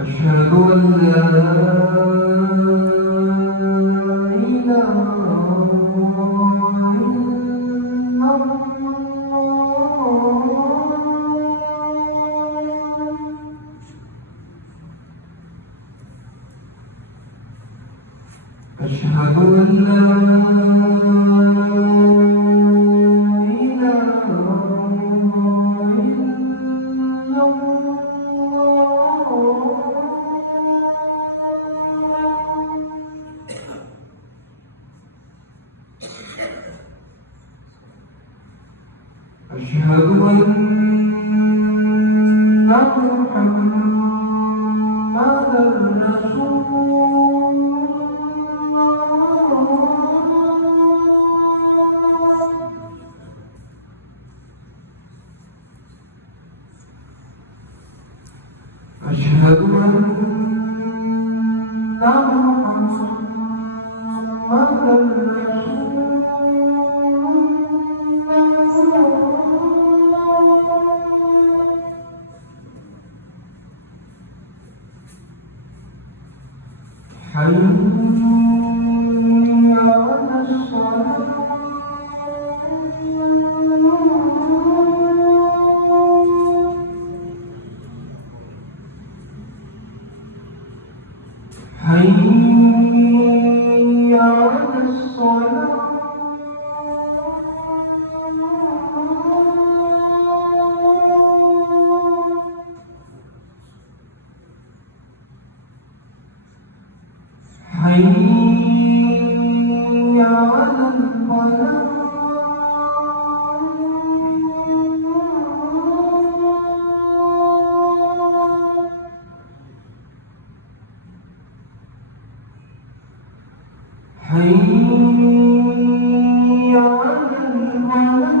أشهد أن لا إله إلا الله أشهد أن لا إله إلا أشهد أن محمدًا رسول الله أشهد أن محمدًا رسول حي على الصلاة حي على الصلاة حي على الفلاح حي على الفلاح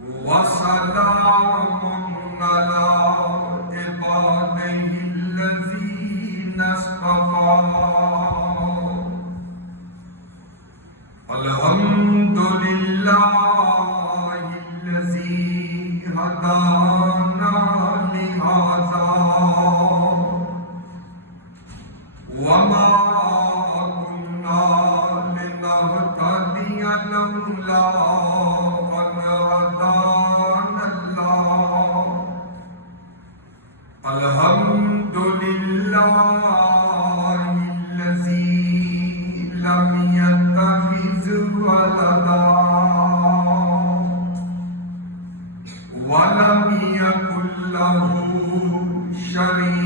وسلام على عباده الذين اصطفى الحمد لله الذي هدانا لهذا وما كنا لنهتدي لولا أن هدانا الله الحمد لله الذي لم يتخذ ولدا ولم يكن له شريك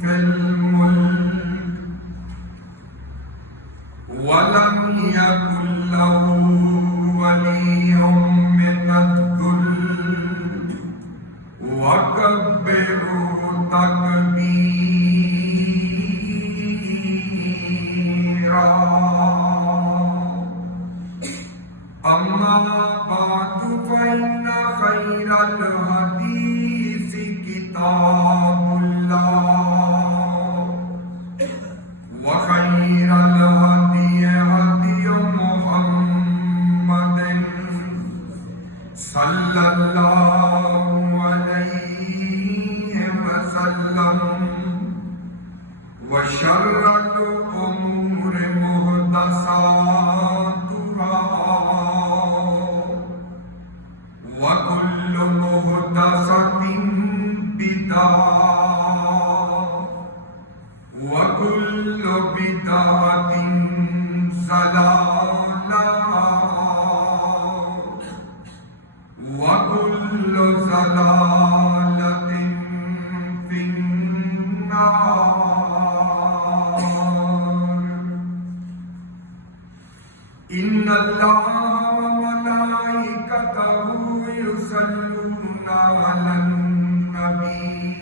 في الملك ولم يكن له ولي من الذل وكبره تكبيرا أما بعد فإن خير الحديث كتاب الله وخير الهدي هدي محمد صلى الله عليه وسلم وشر الأمور محدثاتها وكل محدثة بدعة وكل بدعة ضلالة وكل ضلالة في النار إن الله وملائكته يصلون على النبي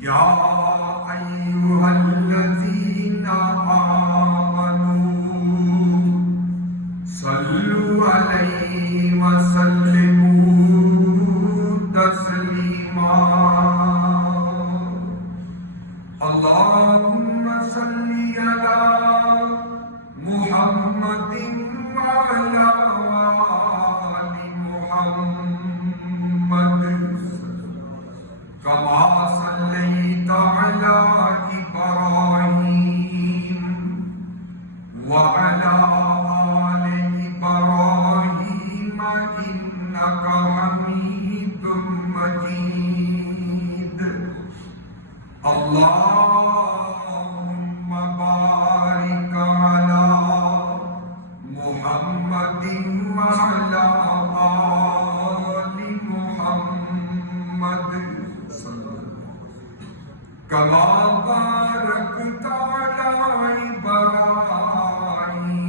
يا أيها الذين آمنوا صلوا عليه وسلموا تسليما اللهم صل على محمد وعلى آل محمد كما صليت على إبراهيم وعلى آل إبراهيم إنك حميد مجيد اللهم بارك على محمد وعلى آل محمد كما باركت على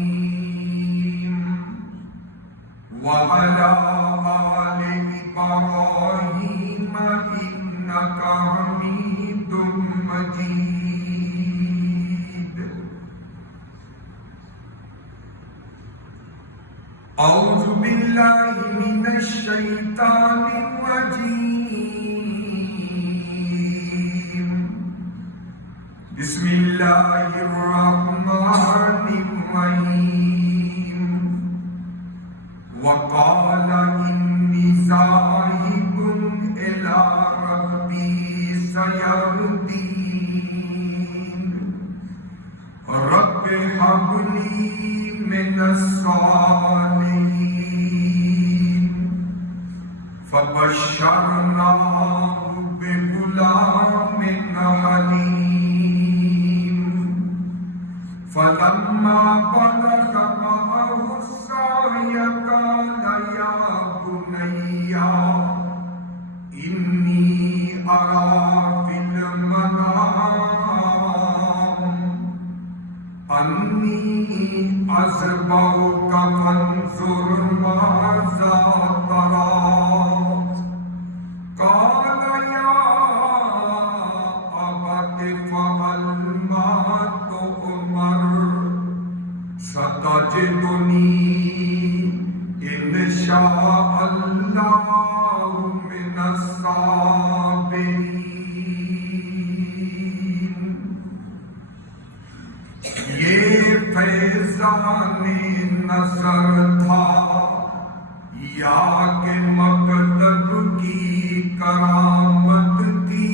إبراهيم وعلى آل إبراهيم إنك حميد مجيد أعوذ بالله من الشيطان الرجيم بسم الله الرحمن الرحيم وقال إني ذاهب إلى ربي سيهدين رب هب لي من الصالحين فبشرناه بغلام حليم فلما بلغ معه السعي قال يا بني إني أرى في المنام أني أذبحك فانظر ماذا ترى قال يا أبت افعل ما تؤمر ستجدني إن شاء الله من الصابرين. یہ فیضان نظر تھا یا کہ مکتب کی کرامت تھی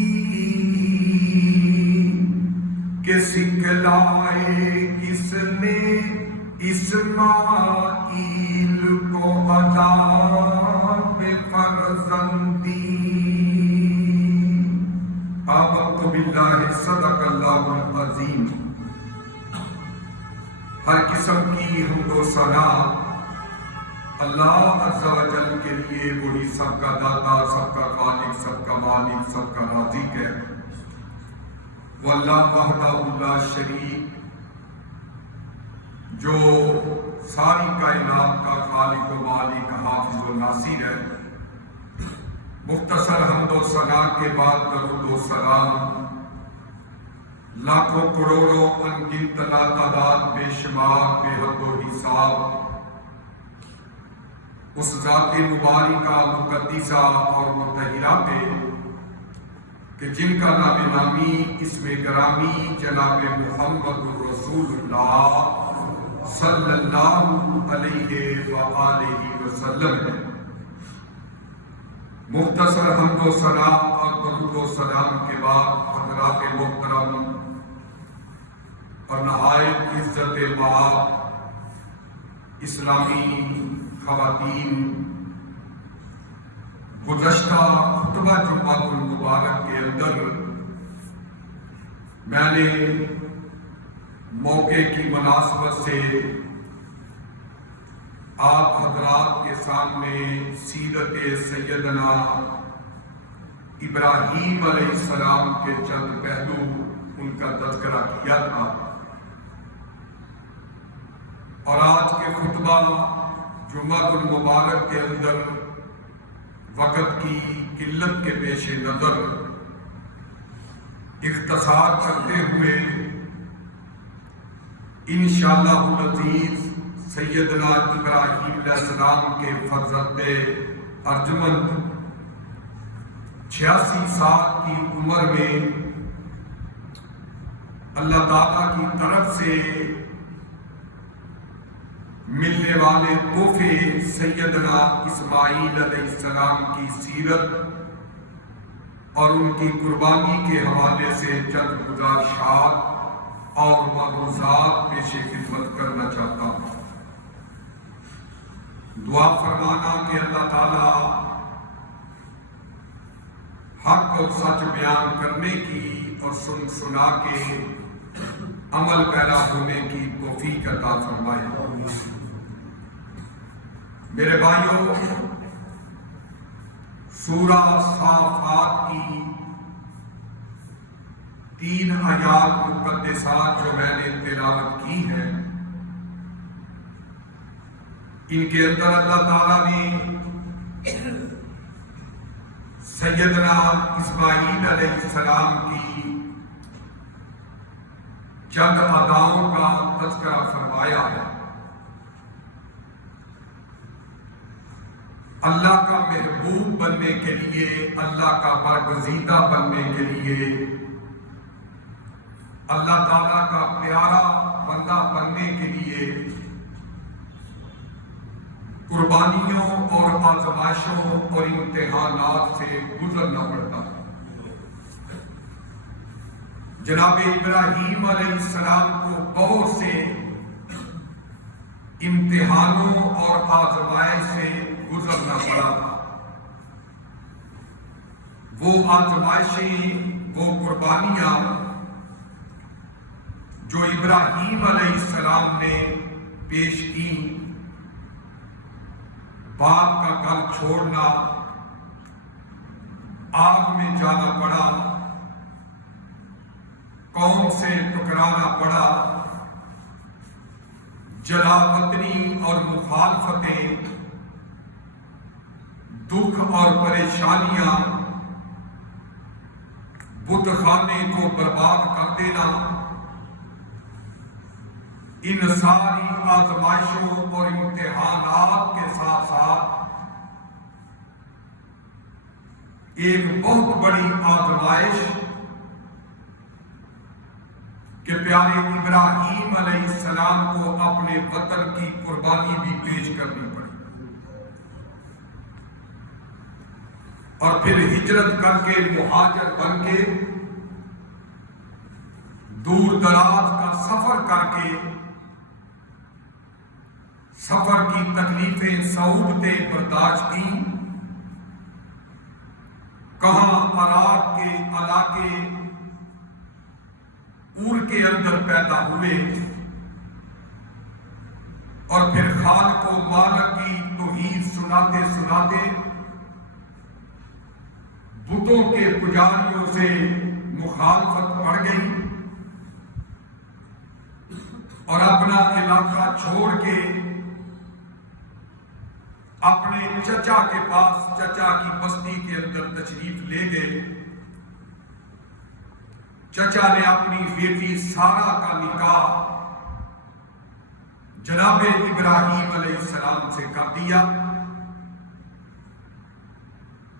کہ سکھلائے کس نے اسماعیل کو عذاب فرزندی. آمنت باللہ صدق اللہ العظیم. ہر قسم کی حمد و ثنا اللہ عز و جل کے لیے، وہی سب کا داتا، سب کا خالق، سب کا مالک، سب کا رازق ہے. وہ اللہ وحدہ لا شریک جو ساری کائنات کا خالق و مالک، حافظ و ناصر ہے. مختصر حمد و ثنا کے بعد درود و سلام لاکھوں کروڑوں انگنت لاتعداد بے شمار بے حد و حساب اس ذات مبارکہ مقدسہ اور مطہرہ پہ کہ جن کا نام نامی اسم گرامی جناب محمد رسول اللہ صلی اللہ علیہ وآلہ وسلم ہے. مختصر حمد و ثنا اور درود و سلام کے بعد حضرات محترم اور نہایت عزت مآب اسلامی خواتین، گزشتہ خطبہ جمعہ المبارک کے اندر میں نے موقع کی مناسبت سے آپ حضرات کے سامنے سیرت سیدنا ابراہیم علیہ السلام کے چند پہلو ان کا تذکرہ کیا تھا، اور آج کے خطبہ جمعہ المبارک کے اندر وقت کی قلت کے پیش نظر اختصار کرتے ہوئے انشاءاللہ العزیز سیدنا ابراہیم علیہ السلام کے فرزند ارجمند 86 سال کی عمر میں اللہ تعالیٰ کی طرف سے ملنے والے تحفے سیدنا اسماعیل علیہ السلام کی سیرت اور ان کی قربانی کے حوالے سے چند گزارشات اور ملحوظات پیش خدمت کرنا چاہتا ہوں. دعا فرمانا کہ اللہ تعالیٰ حق اور سچ بیان کرنے کی اور سنا کے عمل پیدا ہونے کی توفیق عطا فرمائے. میرے بھائیوں، سورہ صافات کی 3 آیات مقدسات جو میں نے تلاوت کی ہیں، ان کے اندر اللہ تعالیٰ نے سیدنا اسماعیل علیہ السلام کی چند اداؤں کا تذکرہ فرمایا ہے. اللہ کا محبوب بننے کے لیے، اللہ کا برگزیدہ بننے کے لیے، اللہ تعالیٰ کا پیارا بندہ بننے کے لیے قربانیوں اور آزمائشوں اور امتحانات سے گزرنا پڑتا ہے. جناب ابراہیم علیہ السلام کو بہت سے امتحانوں اور آزمائش سے گزرنا پڑا تھا. وہ آزمائشیں، وہ قربانیاں جو ابراہیم علیہ السلام نے پیش کی، باپ کا گھر چھوڑنا، آگ میں جانا پڑا، قوم سے ٹکرانا پڑا، جلا وطنی اور مخالفتیں، دکھ اور پریشانیاں، بت خانے کو برباد کر دینا، ان ساری آزمائشوں اور امتحانات کے ساتھ ساتھ ایک بہت بڑی آزمائش کہ پیارے ابراہیم علیہ السلام کو اپنے وطن کی قربانی بھی پیش کرنی پڑی، اور پھر ہجرت کر کے مہاجر بن کے دور دراز کا سفر کر کے سفر کی تکلیفیں صعوبتیں برداشت کی، کہاں عراق کے علاقے اور کے اندر پیدا ہوئے، اور پھر خالق و مالک کی توحید سناتے سناتے بتوں کے پجاریوں سے مخالفت بڑھ گئی، اور اپنا علاقہ چھوڑ کے اپنے چچا کے پاس، چچا کی بستی کے اندر تشریف لے گئے۔ چچا نے اپنی بیٹی سارہ کا نکاح جناب ابراہیم علیہ السلام سے کر دیا۔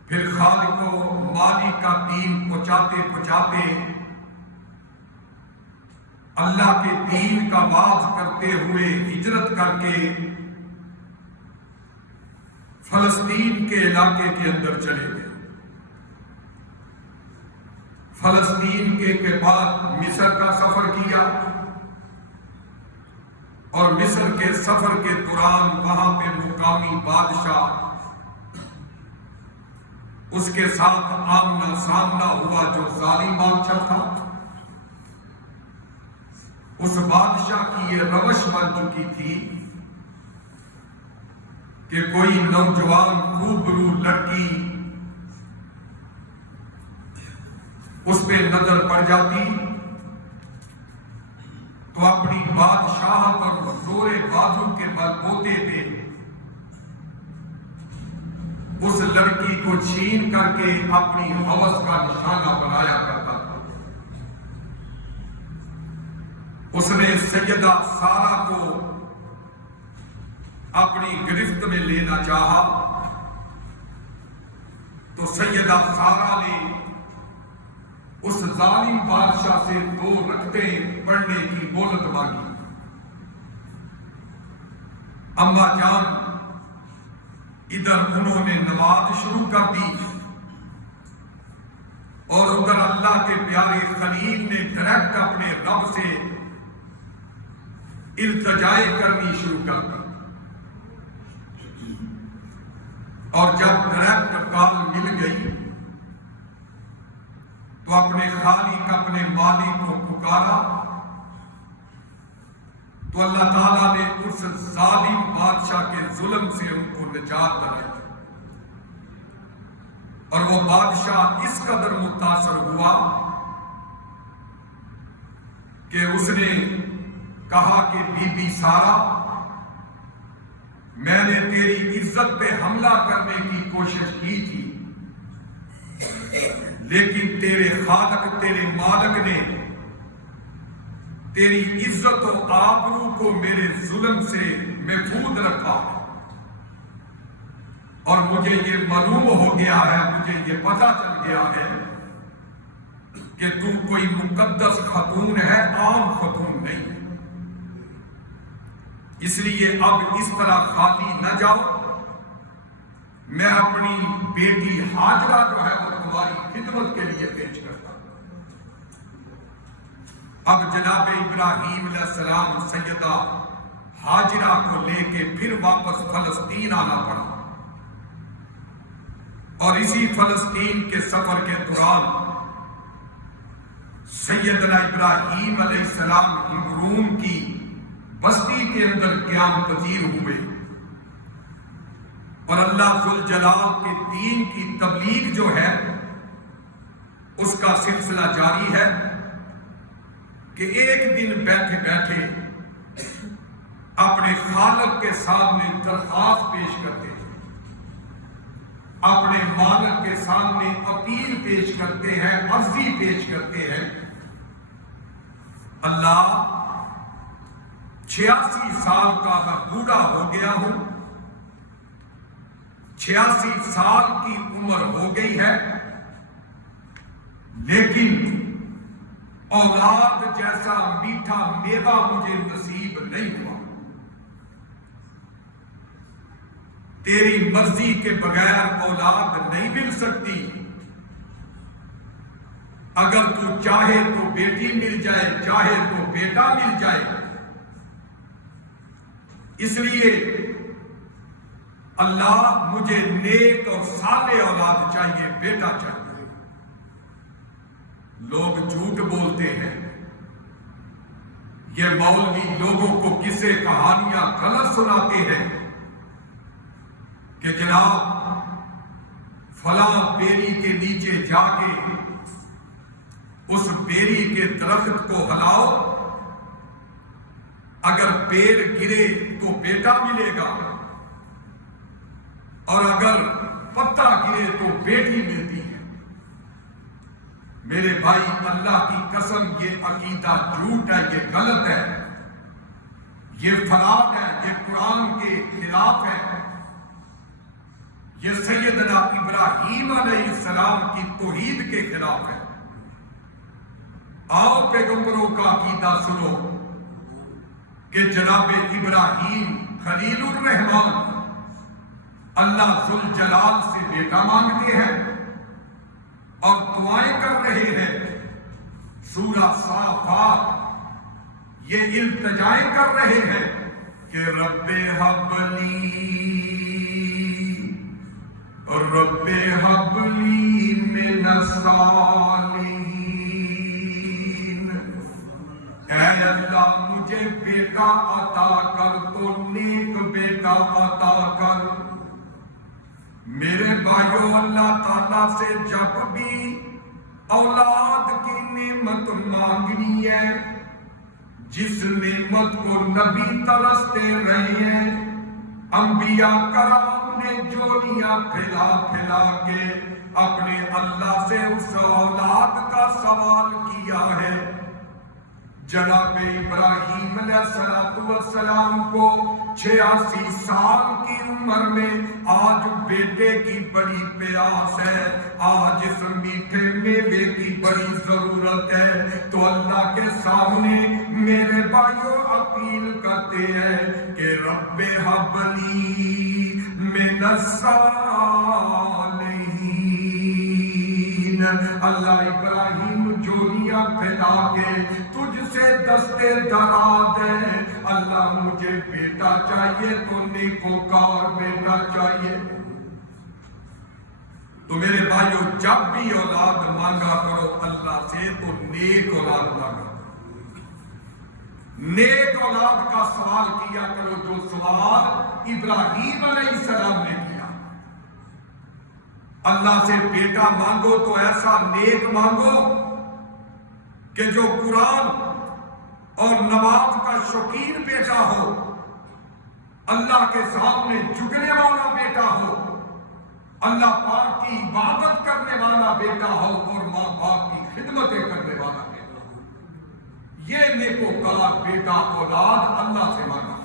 پھر خالق و مالک کا دین پہنچاتے پہنچاتے اللہ کے دین کا واز کرتے ہوئے ہجرت کر کے فلسطین کے علاقے کے اندر چلے گئے۔ فلسطین کے بعد مصر کا سفر کیا، اور مصر کے سفر کے دوران وہاں پہ مقامی بادشاہ اس کے ساتھ آمنا سامنا ہوا جو ظالم بادشاہ تھا۔ اس بادشاہ کی یہ روش بن چکی تھی کہ کوئی نوجوان خوبرو لڑکی اس پہ نظر پڑ جاتی تو اپنی بادشاہت اور زور بازو کے بل بوتے پہ اس لڑکی کو چھین کر کے اپنی ہوس کا نشانہ بنایا کرتا تھا۔ اس نے سیدہ سارہ کو اپنی گرفت میں لینا چاہا تو سیدہ سارہ نے اس ظالم بادشاہ سے 2 رکعتیں پڑھنے کی مہلت مانگی۔ اما جان ادھر انہوں نے نماز شروع کر دی، اور ادھر اللہ کے پیارے خلیل نے ڈائریکٹ اپنے رب سے التجائے کرنی شروع کر دی، اور جب ڈائریکٹ کال مل گئی تو اپنے خالق اپنے مالک کو پکارا تو اللہ تعالیٰ نے اس ظالم بادشاہ کے ظلم سے ان کو نجات دلائی، اور وہ بادشاہ اس قدر متاثر ہوا کہ اس نے کہا کہ بی بی سارہ، میں نے تیری عزت پہ حملہ کرنے کی کوشش کی تھی، لیکن تیرے خالق تیرے مالک نے تیری عزت و آبرو کو میرے ظلم سے محفوظ رکھا، اور مجھے یہ معلوم ہو گیا ہے، مجھے یہ پتہ چل گیا ہے کہ تو کوئی مقدس خاتون ہے، عام خاتون نہیں۔ اس لیے اب اس طرح خالی نہ جاؤ، میں اپنی بیٹی ہاجرہ جو ہے وہ تمہاری خدمت کے لیے پیش کرتا ہوں۔ اب جناب ابراہیم علیہ السلام سیدہ ہاجرہ کو لے کے پھر واپس فلسطین آنا پڑا، اور اسی فلسطین کے سفر کے دوران سیدنا ابراہیم علیہ السلام ہمرون کی بستی کے اندر قیام پذیر ہوئے، اور اللہ ذوالجلال کے دین کی تبلیغ جو ہے اس کا سلسلہ جاری ہے کہ ایک دن بیٹھے بیٹھے اپنے خالق کے سامنے درخواست پیش کرتے ہیں، اپنے مالک کے سامنے اپیل پیش کرتے ہیں، عرضی پیش کرتے ہیں، اللہ 86 سال کا میں بوڑھا ہو گیا ہوں، 86 سال کی عمر ہو گئی ہے، لیکن اولاد جیسا میٹھا میوہ مجھے نصیب نہیں ہوا۔ تیری مرضی کے بغیر اولاد نہیں مل سکتی۔ اگر تو چاہے تو بیٹی مل جائے، چاہے تو بیٹا مل جائے۔ اس لیے اللہ مجھے نیک اور صالح اولاد چاہیے، بیٹا چاہیے۔ لوگ جھوٹ بولتے ہیں، یہ مولوی لوگوں کو قصے کہانیاں غلط سناتے ہیں کہ جناب فلاں بیری کے نیچے جا کے اس بیری کے درخت کو ہلاؤ، اگر پیڑ گرے تو بیٹا ملے گا، اور اگر پتا گرے تو بیٹی ملتی ہے۔ میرے بھائی، اللہ کی قسم یہ عقیدہ جھوٹ ہے، یہ غلط ہے، یہ فراڈ ہے، یہ قرآن کے خلاف ہے، یہ سیدنا ابراہیم علیہ السلام کی توحید کے خلاف ہے۔ آؤ پیغمبروں کا عقیدہ سنو کہ جناب ابراہیم خلیل الرحمان اللہ ذوالجلال سے بیٹا مانگتے ہیں اور دعائیں کر رہے ہیں۔ سورہ صافات یہ التجائیں کر رہے ہیں کہ رب ہب لی من الصالحین، اے اللہ مجھے بیٹا عطا کر، تو نیک بیٹا عطا کر۔ میرے بھائیوں، اللہ تعالیٰ سے جب بھی اولاد کی نعمت مانگنی ہے، جس نعمت کو نبی ترستے رہے ہیں، انبیاء کرام نے جولیاں پھیلا پھیلا کے اپنے اللہ سے اس اولاد کا سوال کیا ہے۔ جناب ابراہیم علیہ السلام کو 86 سال کی عمر میں آج بیٹے کی بڑی پیاس ہے، آج اس میٹھے میوے کی بڑی ضرورت ہے، تو اللہ کے سامنے میرے بھائیوں اپیل کرتے ہیں کہ رب ہب لی من الصالحین۔ اللہ ابراہیم جولیاں پھیلا کے تجھ سے دستے دراز ہے، اللہ مجھے بیٹا چاہیے، تو نیکوکار بیٹا چاہیے۔ تو میرے بھائیوں، جب بھی اولاد مانگا کرو اللہ سے تو نیک اولاد مانگا، نیک اولاد کا سوال کیا کرو، جو سوال ابراہیم علیہ السلام نے کیا۔ اللہ سے بیٹا مانگو تو ایسا نیک مانگو کہ جو قرآن اور نماز کا شوقین بیٹا ہو، اللہ کے سامنے جھکنے والا بیٹا ہو، اللہ پاک کی عبادت کرنے والا بیٹا ہو، اور ماں باپ کی خدمتیں کرنے والا بیٹا ہو۔ یہ نیکوکار بیٹا اولاد اللہ سے مانگا۔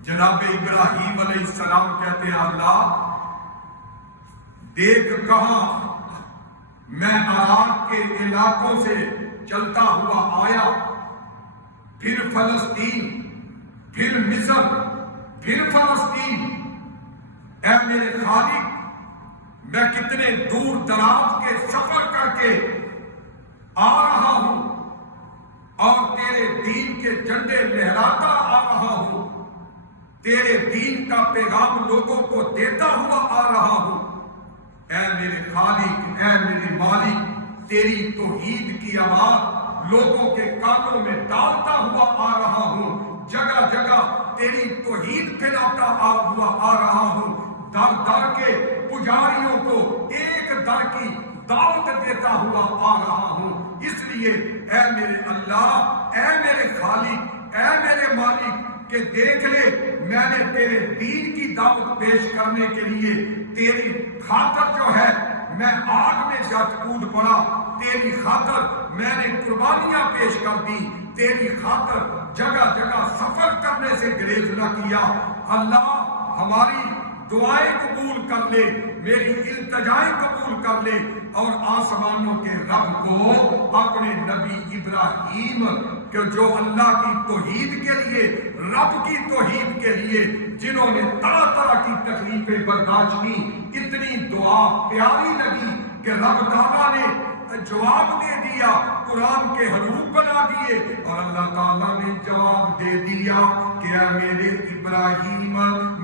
جناب ابراہیم علیہ السلام کہتے ہیں، اللہ دیکھ کہاں میں عراق کے علاقوں سے چلتا ہوا آیا، پھر فلسطین، پھر مصر، پھر فلسطین۔ اے میرے خالق، میں کتنے دور دراز کے سفر کر کے آ رہا ہوں اور تیرے دین کے جھنڈے لہراتا آ رہا ہوں، تیرے دین کا پیغام لوگوں کو دیتا ہوا آ رہا ہوں۔ اے میرے خالق، اے میرے مالک، تیری توحید کی آواز لوگوں کے کانوں میں ڈالتا ہوا آ رہا ہوں، جگہ جگہ تیری توحید پھیلاتا ہوا آ رہا ہوں، در در کے پجاریوں کو ایک در کی دعوت دیتا ہوا آ رہا ہوں۔ اس لیے اے میرے اللہ، اے میرے خالق، اے میرے مالک، کہ دیکھ لے میں نے تیرے دین کی دعوت پیش کرنے کے لیے تیری خاطر جو ہے میں آگ میں جا کود پڑا، تیری خاطر میں نے قربانیاں پیش کر دی، تیری خاطر جگہ جگہ سفر کرنے سے گریز نہ کیا۔ اللہ ہماری دعائیں قبول کر لے، میری التجائیں قبول کر لے، اور آسمانوں کے رب کو اپنے نبی ابراہیم کہ جو اللہ کی توحید کے لیے، رب کی توحید کے لیے جنہوں نے طرح طرح کی تکلیفیں برداشت کی، اتنی دعا پیاری لگی کہ رب تعالیٰ نے جواب دے دیا، قرآن کے حروف بنا دیے، اور اللہ تعالیٰ نے جواب دے دیا کہ اے میرے ابراہیم،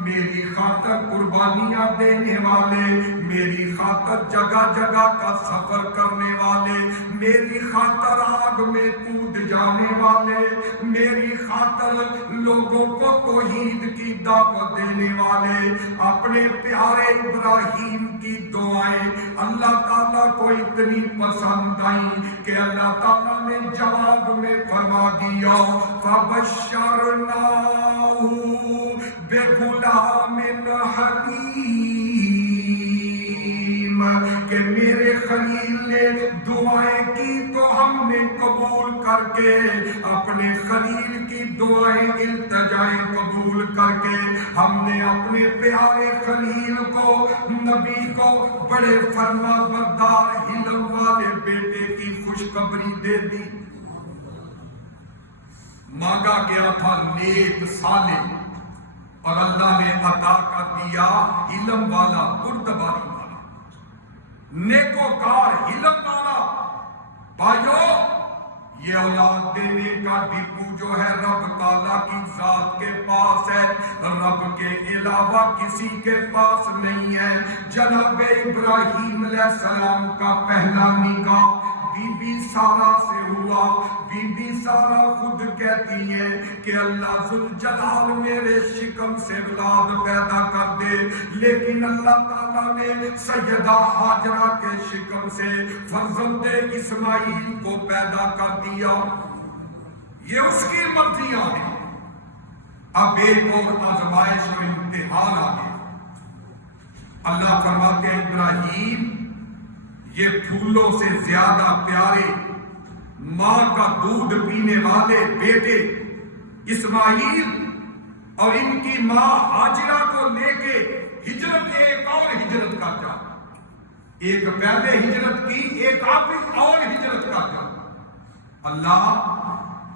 میری خاطر قربانیاں دینے والے، میری خاطر جگہ جگہ کا سفر کرنے والے، میری خاطر آگ میں کود جانے والے، میری خاطر لوگوں کو توحید کی دعوت دینے والے، اپنے پیارے ابراہیم کی دعائیں اللہ تعالیٰ کو اتنی پسند آئی کہ اللہ تعالیٰ نے جواب میں فرما دیا فَبَشَّرْنَاهُ بِغُلَامٍ حَلِيمٍ کہ میرے خلیل نے دعائیں کی تو ہم نے قبول کر کے، اپنے خلیل کی دعائیں التجائیں قبول کر کے ہم نے اپنے پیارے خلیل کو، نبی کو بڑے فرما بردار علم والے بیٹے کی خوشخبری دے دی۔ مانگا گیا تھا نیک صالح، اور اللہ نے عطا کر دیا علم والا، بردباری والا، نیکوکار، علم والا۔ بھائیو، یہ اولاد دینے کا ڈپو جو ہے رب تعالیٰ کی ذات کے پاس ہے، رب کے علاوہ کسی کے پاس نہیں ہے۔ جناب ابراہیم علیہ السلام کا پہلا نکاح بی بی سارہ سے ہوا۔ بی بی سارہ خود کہتی ہیں کہ اللہ ذوالجلال میرے شکم سے اولاد پیدا کر دے، لیکن اللہ تعالیٰ نے سیدہ ہاجرہ کے شکم سے فرزند اسماعیل کو پیدا کر دیا۔ یہ اس کی مرضیاں ہیں۔ اب ایک اور آزمائش و امتحان آ گیا۔ اللہ فرماتے ہیں ابراہیم، یہ پھولوں سے زیادہ پیارے، ماں کا دودھ پینے والے بیٹے اسماعیل اور ان کی ماں ہاجرہ کو لے کے ہجرت، ایک اور ہجرت کا جا، ایک پہلے ہجرت کی، ایک آخری اور ہجرت کا جا۔ اللہ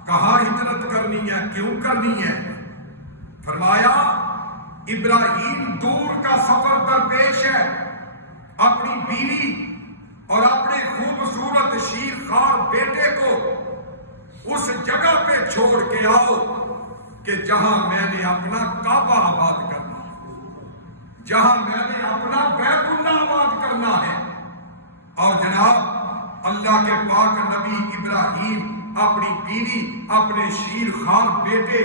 کہاں ہجرت کرنی ہے، کیوں کرنی ہے؟ فرمایا ابراہیم دور کا سفر درپیش ہے، اپنی بیوی اور اپنے خوبصورت شیرخوار بیٹے کو اس جگہ پہ چھوڑ کے آؤ کہ جہاں میں نے اپنا کعبہ آباد کرنا ہے، جہاں میں نے اپنا بیت اللہ آباد کرنا ہے۔ اور جناب اللہ کے پاک نبی ابراہیم اپنی بیوی، اپنے شیرخوار بیٹے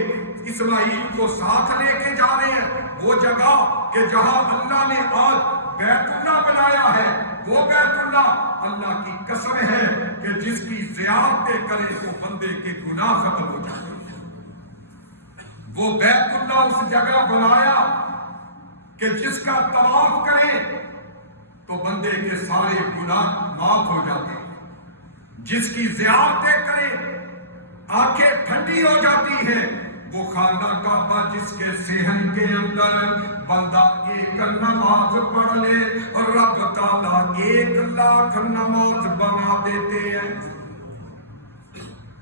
اسماعیل کو ساتھ لے کے جا رہے ہیں وہ جگہ کہ جہاں اللہ نے آج بیت اللہ بنایا ہے۔ وہ بیت اللہ اللہ کی قسم ہے کہ جس کی زیارتیں کرے تو بندے کے گناہ ختم ہو جاتے ہیں۔ وہ بیت اللہ اس جگہ بنایا کہ جس کا طواف کرے تو بندے کے سارے گناہ معاف ہو جاتے ہیں، جس کی زیارتیں کرے آنکھیں ٹھنڈی ہو جاتی ہیں۔ وہ خانہ کعبہ جس کے صحن کے اندر بندہ ایک نماز پڑھ لے اور رب تعالیٰ 1,00,000 نماز بنا دیتے ہیں۔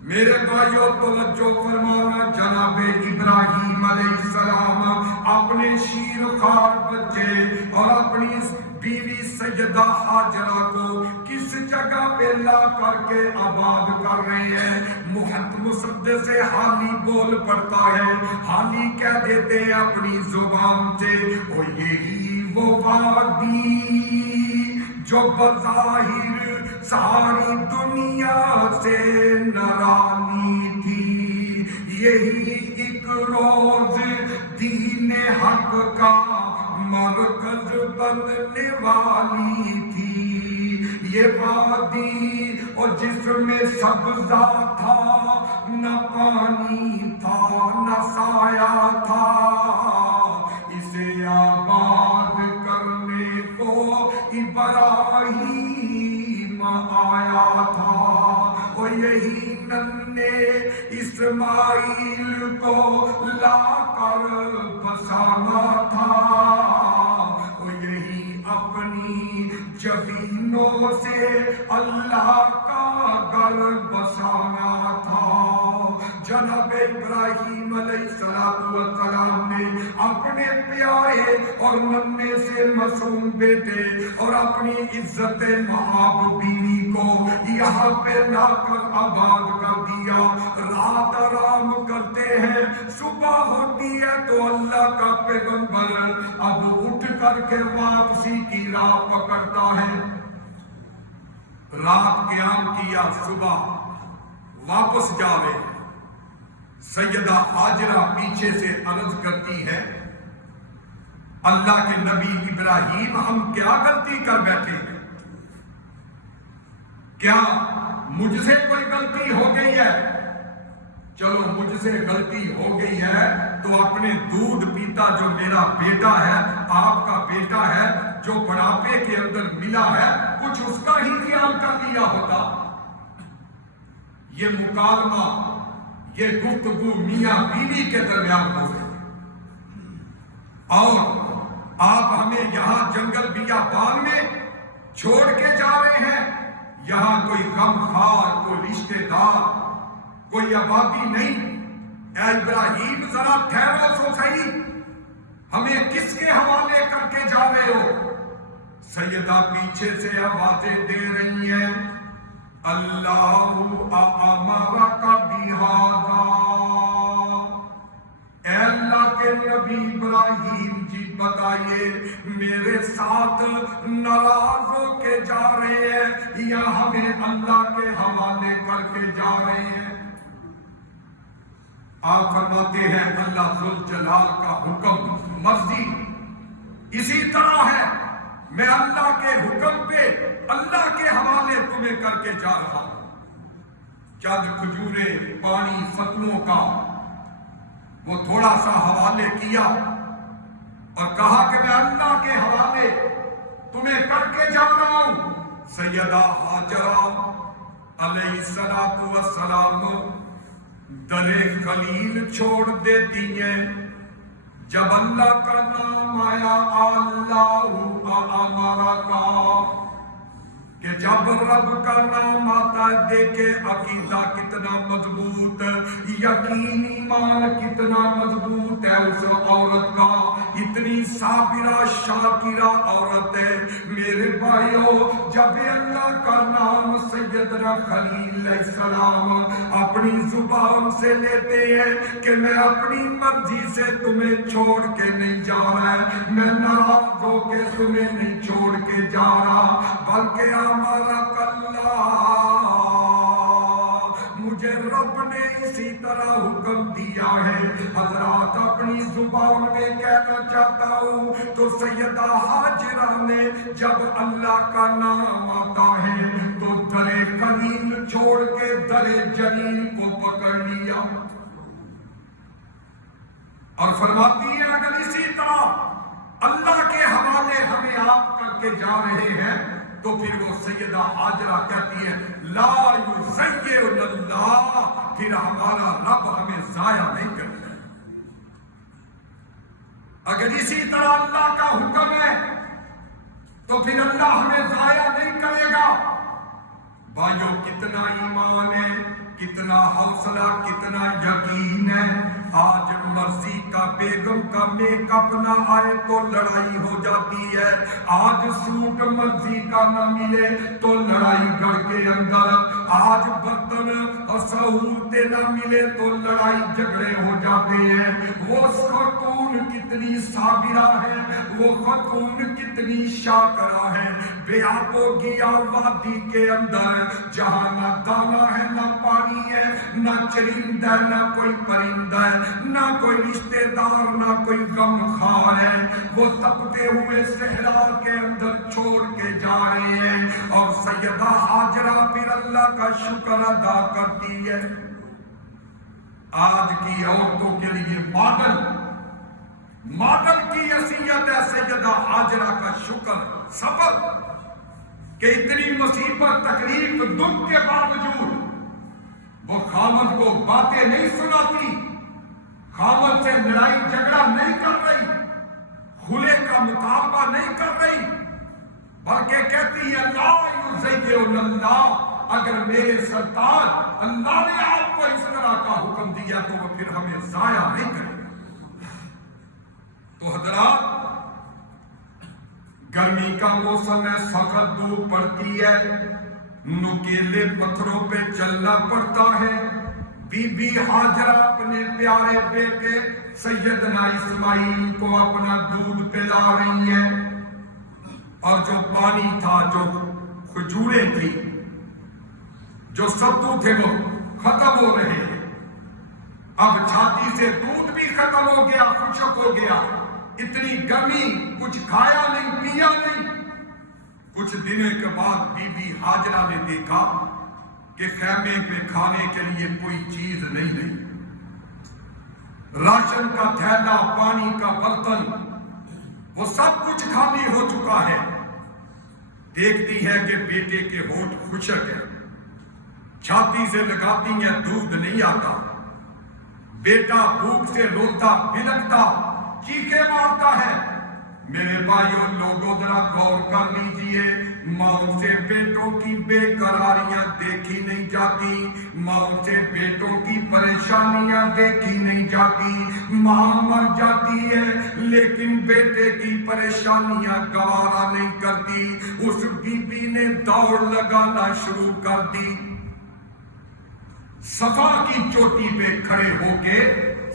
میرے بھائیوں توجہ فرمانا، جناب ابراہیم علیہ السلام اپنے شیرخوار بچے اور اپنی بیوی سیدہ ہاجرہ کو کس جگہ پہ لا کر کے آباد کر رہے ہیں؟ محدث سے حالی بول پڑتا ہے، حالی کہہ دیتے ہیں اپنی زبان سے، وہ یہی وہ وادی جو بظاہر ساری دنیا سے نرالی تھی، یہی ایک روز دین حق کا مرکز بننے والی تھی، یہ وادی اور جس میں سبزہ تھا، نہ پانی تھا نہ سایہ تھا، اسے آباد کرنے کو ابراہیم آیا تھا، اور یہی نے اسماعیل کو لا کر بسانا تھا، یہی اپنی جبینوں سے اللہ کا گھر بسانا تھا۔ جناب ابراہیم علیہ السلام نے اپنے پیارے اور ننھے سے معصوم بیٹے اور اپنی عزت مآب بیوی کو یہاں پہ لا کر آباد کر دیا۔ رات آرام کرتے ہیں، صبح ہوتی ہے تو اللہ کا پیغمبر اب اٹھ کر کے واپسی کی راہ پکڑتا ہے۔ رات قیام کیا، صبح واپس جا رہے ہیں۔ سیدہ ہاجرہ پیچھے سے عرض کرتی ہے، اللہ کے نبی ابراہیم ہم کیا غلطی کر بیٹھے ہیں؟ کیا مجھ سے کوئی غلطی ہو گئی ہے؟ چلو مجھ سے غلطی ہو گئی ہے تو اپنے دودھ پیتا جو میرا بیٹا ہے، آپ کا بیٹا ہے، جو بڑھاپے کے اندر ملا ہے، کچھ اس کا ہی خیال کر لیا ہوتا۔ یہ مکالمہ، یہ گفتگو میاں بیوی کے درمیان ہو گئی، اور آپ ہمیں یہاں جنگل بیابان میں چھوڑ کے جا رہے ہیں۔ یہاں کوئی غمخوار، کوئی رشتہ دار، کوئی آبادی نہیں۔ اے ابراہیم ذرا ٹھہرو تو صحیح، ہمیں کس کے حوالے کر کے جا رہے ہو؟ سیدہ پیچھے سے آوازیں دے رہی ہیں، اللہ امرک بہذا، اے اللہ کے نبی ابراہیم جی بتائیے میرے ساتھ ناراض ہو کے جا رہے ہیں یا ہمیں اللہ کے حوالے کر کے جا رہے ہیں؟ آپ فرماتے ہیں اللہ ذوالجلال کا حکم مرضی اسی طرح ہے، میں اللہ کے حکم پہ اللہ کے حوالے تمہیں کر کے جا رہا ہوں۔ چند کھجوریں، پانی، فصلوں کا وہ تھوڑا سا حوالے کیا اور کہا کہ میں اللہ کے حوالے تمہیں کر کے جا رہا ہوں۔ سیدہ ہاجرہ علیہ السلام در خلیل چھوڑ دیتی ہیں۔ جب اللہ کا نام آیا، اللہ امرک، کہ جب رب کا نام آتا ہے دیکھے عقیدہ کتنا مضبوط، یقین ایمان کتنا مضبوط ہے اس عورت کا، اتنی صابرہ شاکرہ عورت ہے۔ میرے بھائیو، جب اللہ کا نام سیدنا خلیل علیہ السلام اپنی زبان سے لیتے ہیں کہ میں اپنی مرضی سے تمہیں چھوڑ کے نہیں جا رہا ہے، میں ناراض ہو کے تمہیں نہیں چھوڑ کے جا رہا، بلکہ ہمارا اللہ، مجھے رب نے اسی طرح حکم دیا ہے۔ حضرات اپنی زبان میں کہنا چاہتا ہوں تو سیدہ ہاجرہ نے جب اللہ کا نام آتا ہے تو در خلیل چھوڑ کے در جلیل کو پکڑ لیا، اور فرماتی ہے اگر اسی طرح اللہ کے حوالے ہمیں آپ کر کے جا رہے ہیں تو پھر وہ سیدہ ہاجرہ کہتی ہے لا یضیعنا اللہ، پھر ہمارا رب ہمیں ضائع نہیں کرتا۔ اگر اسی طرح اللہ کا حکم ہے تو پھر اللہ ہمیں ضائع نہیں کرے گا۔ بھائیو کتنا ایمان ہے، کتنا حوصلہ، کتنا یقین ہے۔ آج مرضی کا بیگم کا میک اپ نہ آئے تو لڑائی ہو جاتی ہے، آج سوٹ مرضی کا نہ ملے تو لڑائی گھر کے اندر، آج برتن اور سہولتیں نہ ملے تو لڑائی جھگڑے ہو جاتے ہیں۔ وہ خاتون کتنی صابرہ ہے، وہ خاتون کتنی شاکرہ ہے۔ بیابو گیا وادی کے اندر جہاں نہ دانا ہے، نہ پانی ہے، نہ چرندہ ہے، نہ کوئی پرندہ ہے، نہ کوئی رشتہ دار، نہ کوئی غمخوار ہے، وہ تپتے ہوئے صحرا کے اندر چھوڑ کے جا رہے ہیں، اور سیدہ ہاجرہ پھر اللہ کا شکر ادا کرتی ہے۔ آج کی عورتوں کے لیے ماڈل کی حیثیت ہے سیدہ ہاجرہ کا شکر، صبر، کہ اتنی مصیبت، تکلیف، دکھ کے باوجود وہ خامد کو باتیں نہیں سناتی، خامد سے لڑائی جھگڑا نہیں کر رہی، خلے کا مطالبہ نہیں کر رہی، بلکہ کہتی ہے لا یزیئن اللہ، اگر میرے سرتاج اللہ نے آپ کو اس طرح کا حکم دیا تو وہ پھر ہمیں ضائع نہیں کرے گا۔ تو حضرات، گرمی کا موسم ہے، سخت دھوپ پڑتی ہے، نکیلے پتھروں پہ چلنا پڑتا ہے۔ بی بی ہاجرہ اپنے پیارے بیٹے سیدنا اسماعیل کو اپنا دودھ پلا رہی ہے، اور جو پانی تھا، جو کھجوریں تھی، جو ستو تھے، وہ ختم ہو رہے ہیں۔ اب چھاتی سے دودھ بھی ختم ہو گیا، خشک ہو گیا، اتنی گرمی، کچھ کھایا نہیں، پیا نہیں۔ کچھ دنوں کے بعد بی بی ہاجرہ نے دیکھا کہ خیمے پہ کھانے کے لیے کوئی چیز نہیں رہی، راشن کا تھیلا، پانی کا برتن، وہ سب کچھ خالی ہو چکا ہے۔ دیکھتی ہے کہ بیٹے کے ہونٹ خشک ہے، چھاتی سے لگاتی ہیں، دودھ نہیں آتا، بیٹا بھوک سے روتا بلکتا چیخے مارتا ہے۔ میرے بھائیوں لوگوں ذرا غور کر لیجئے، ماؤں سے بیٹوں کی بے قراریاں دیکھی نہیں جاتی، ماؤں سے بیٹوں کی پریشانیاں دیکھی نہیں جاتی۔ ماں مر جاتی ہے لیکن بیٹے کی پریشانیاں گوارا نہیں کرتی۔ اس بی بی نے دوڑ لگانا شروع کر دی۔ صفا کی چوٹی پہ کھڑے ہو کے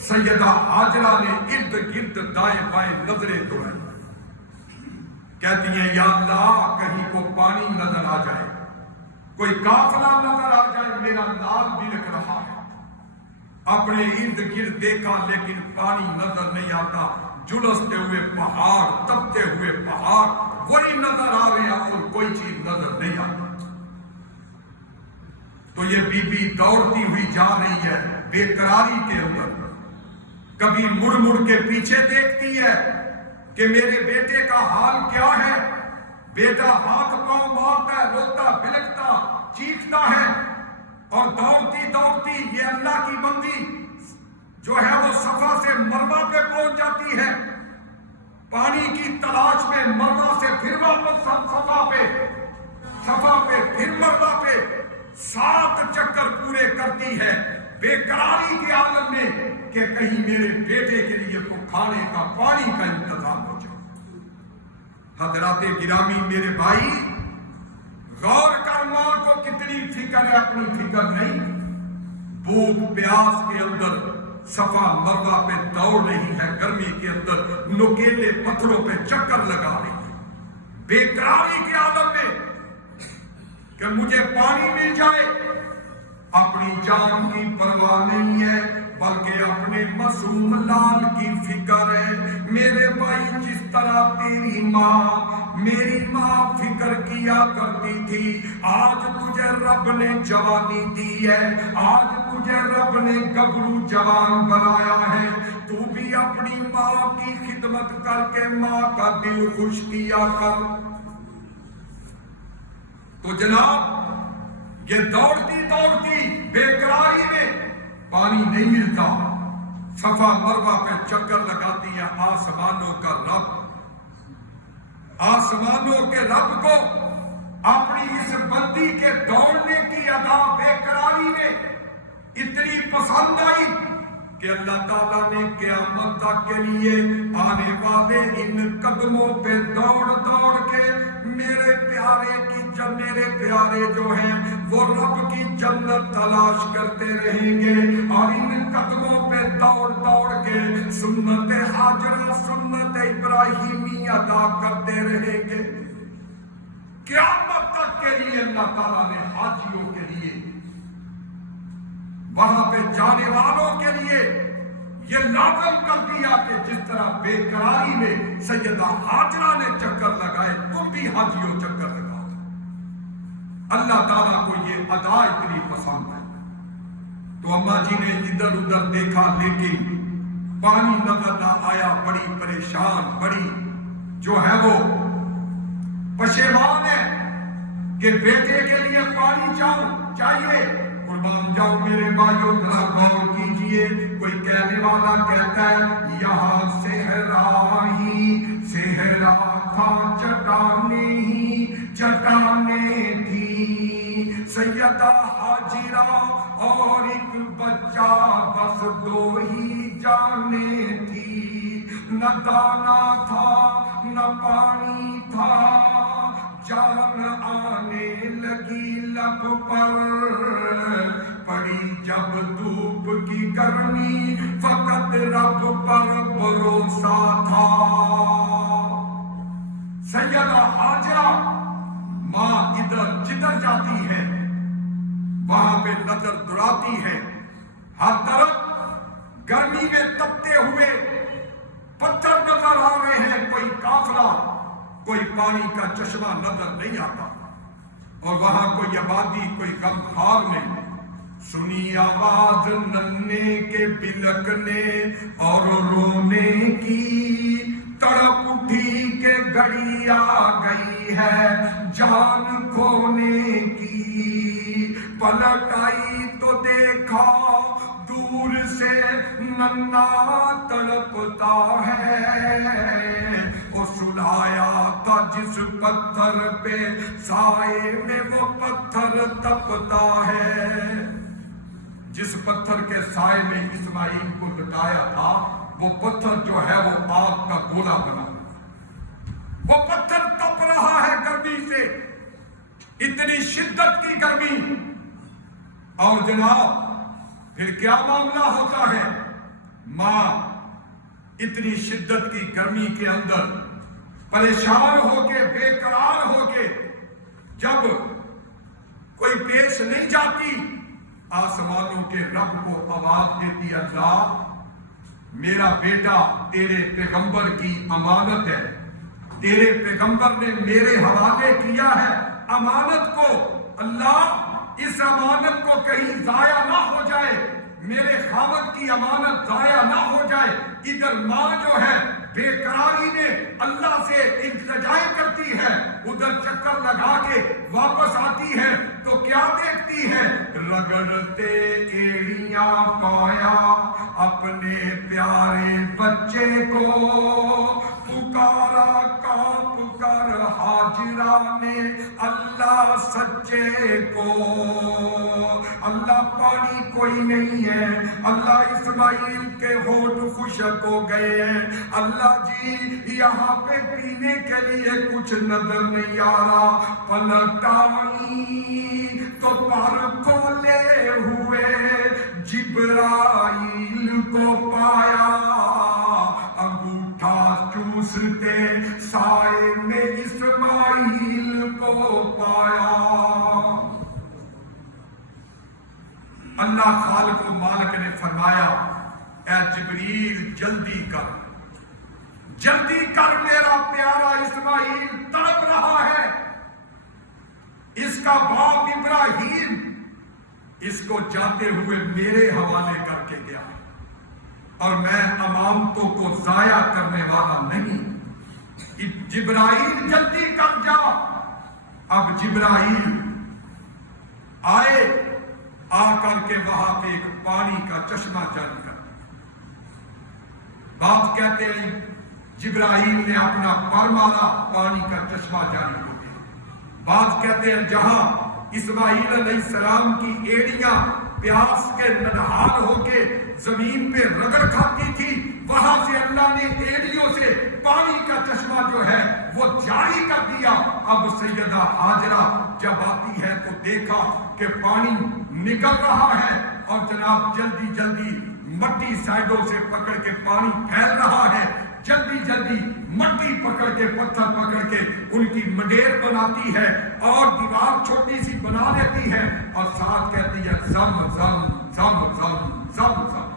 سیدہ ہاجرہ نے ارد گرد دائیں بائیں نظریں دوڑائی، کہتی ہیں یا اللہ کہیں کو پانی نظر آ جائے، کوئی قافلہ نظر آ جائے، میرا لال بلک رہا ہے۔ اپنے ارد گرد دیکھا لیکن پانی نظر نہیں آتا، جلستے ہوئے پہاڑ، تپتے ہوئے پہاڑ وہی نظر آ رہے ہیں اور کوئی چیز نظر نہیں آتی۔ تو یہ بی بی دوڑتی ہوئی جا رہی ہے بے قراری کے اندر، کبھی مڑ مڑ کے پیچھے دیکھتی ہے کہ میرے بیٹے کا حال کیا ہے۔ بیٹا ہاتھ پاؤں مارتا ہے، روتا بلکتا چیختا ہے، اور دوڑتی دوڑتی یہ اللہ کی بندی جو ہے وہ صفا سے مروا پہ پہنچ جاتی ہے، پانی کی تلاش میں مروا سے پھر واپس صفا پہ، صفا پہ پھر مروا پہ 7 چکر پورے کرتی ہے بے قراری کے عالم میں کہ کہیں میرے بیٹے کے لیے تو کھانے کا، پانی کا انتظام ہو جائے۔ حضرات گرامی میرے بھائی، غور کر ماں کو کتنی فکر ہے، اپنی فکر نہیں۔ بھوک پیاس کے اندر صفا مروا پہ دوڑ رہی ہے، گرمی کے اندر نکیلے پتھروں پہ چکر لگا رہی ہے، بے قراری کے عالم میں کہ مجھے پانی مل جائے۔ اپنی جان کی پرواہ نہیں ہے بلکہ اپنے معصوم لال کی فکر ہے۔ میرے بھائی، جس طرح تیری ماں، میری ماں فکر کیا کرتی تھی، آج تجھے رب نے جوانی دی ہے، آج تجھے رب نے گبرو جوان بنایا ہے، تو بھی اپنی ماں کی خدمت کر کے ماں کا دل خوش کیا کر۔ تو جناب، یہ دوڑتی دوڑتی بے قراری میں پانی نہیں ملتا، صفا مروا پہ چکر لگاتی ہے۔ آسمانوں کا رب، آسمانوں کے رب کو اپنی اس بندی کے دوڑنے کی ادا بے قراری میں اتنی پسند آئی کہ اللہ تعالیٰ نے قیامت تک کے لیے آنے والے ان قدموں پہ دوڑ دوڑ کے میرے پیارے میرے پیارے جو ہیں وہ رب کی جنت تلاش کرتے رہیں گے، اور ان قدموں پہ دوڑ دوڑ کے سنت ہاجرہ، سنت ابراہیمی ادا کرتے رہیں گے۔ قیامت تک کے لیے اللہ تعالیٰ نے حاجیوں کے لیے، وہاں پہ جانے والوں کے لیے یہ لازم کر دیا کہ جس طرح بے قراری میں سیدہ ہاجرہ نے چکر لگائے، تم بھی حاجیوں چکر لگاؤ۔ اللہ تعالیٰ کو یہ ادا اتنی پسند ہے۔ تو اماں جی نے ادھر ادھر دیکھا لیکن پانی نظر نہ آیا، بڑی پریشان، بڑی جو ہے وہ پشیمان ہے کہ بیٹے کے لیے پانی چاہیے، اور قربان جاؤ میرے بھائیوں، ذرا غور کیجئے، کوئی کہنے والا کہتا ہے یہاں صحرا ہی صحرا تھا، چٹانیں ہی چٹانیں تھی، سیدہ حاجرہ اور ایک بچہ، بس دو ہی جانیں تھی، نہ دانا تھا نہ پانی تھا، جان آنے لگی لب پر، پڑی جب دھوپ کی گرمی، فقط رب پر بھروسہ تھا۔ سیدہ حاجرہ ماں ادھر جدھر جاتی ہے وہاں پہ نظر دوڑاتی ہے، ہر طرف گرمی میں تپتے ہوئے پتھر نظر آ رہے ہیں، کوئی قافلہ، کوئی پانی کا چشمہ نظر نہیں آتا، اور وہاں کوئی آبادی، کوئی غمخوار نہیں۔ سنی آواز ننے کے بلکنے اور رونے کی، تڑپ اٹھی کہ گھڑی آ گئی ہے جان کھونے کی، پلٹ آئی تو دیکھا دور سے ننا تڑپتا ہے، وہ سلایا تھا جس پتھر پہ سائے میں وہ پتھر تپتا ہے۔ جس پتھر کے سائے میں اسماعیل کو لٹایا تھا وہ پتھر جو ہے وہ آگ کا گولا بنا، وہ پتھر تپ رہا ہے گرمی سے، اتنی شدت کی گرمی۔ اور جناب پھر کیا معاملہ ہوتا ہے؟ ماں اتنی شدت کی گرمی کے اندر پریشان ہو کے، بے قرار ہو کے، جب کوئی پیش نہیں جاتی، آسمانوں کے رب کو آواز دیتی، اللہ میرا بیٹا تیرے پیغمبر کی امانت ہے، تیرے پیغمبر نے میرے حوالے کیا ہے امانت کو، اللہ اس امانت کو کہیں ضائع نہ ہو جائے، میرے خاوند کی امانت ضائع نہ ہو جائے۔ ادھر ماں جو ہے بے قراری میں اللہ سے التجائے کرتی ہے، ادھر چکر لگا کے واپس آتی ہے تو کیا دیکھتی ہے؟ رگڑتے ایڑیاں پایا اپنے پیارے بچے کو، پکارا کانپ کر حاجرہ نے اللہ سچے کو، اللہ پانی کوئی نہیں ہے، اللہ اسماعیل کے ہونٹ خشک ہو گئے ہیں، اللہ جی یہاں پہ پینے کے لیے کچھ نظر نہیں آ رہا، پلٹائی تو پر کھولے ہوئے جبرائیل کو پایا، انگوٹھا چوستے سائے میں اسماعیل کو پایا۔ اللہ خالق و مالک نے فرمایا اے جبریل جلدی کر، جلدی کر، میرا پیارا اسماعیل تڑپ رہا ہے، اس کا باپ ابراہیم اس کو جاتے ہوئے میرے حوالے کر کے گیا، اور میں امانتوں کو ضائع کرنے والا نہیں۔ جبرائیل جلدی کر جا۔ اب جبرائیل آئے، آ کر کے وہاں پہ ایک پانی کا چشمہ جاری کر، بات کہتے ہیں جبرائیل نے اپنا پر مارا، پانی کا چشمہ جاری ہو گیا۔ بات کہتے ہیں جہاں اسماعیل علیہ السلام کی ایڑیاں پیاس کے نڈھال ہو کے زمین پہ رگڑ کھاتی تھی، وہاں سے اللہ نے ایڑیوں سے پانی کا چشمہ جو ہے وہ جاری کر دیا۔ اب سیدہ حاجرہ جب آتی ہے تو دیکھا کہ پانی نکل رہا ہے، اور جناب جلدی جلدی مٹی سائڈوں سے پکڑ کے پانی پھیل رہا ہے، جلدی جلدی مٹی پکڑ کے، پتھر پکڑ کے ان کی مڈیر بناتی ہے اور دیوار چھوٹی سی بنا لیتی ہے، اور ساتھ کہتی ہے زم زم زم زم زم زم،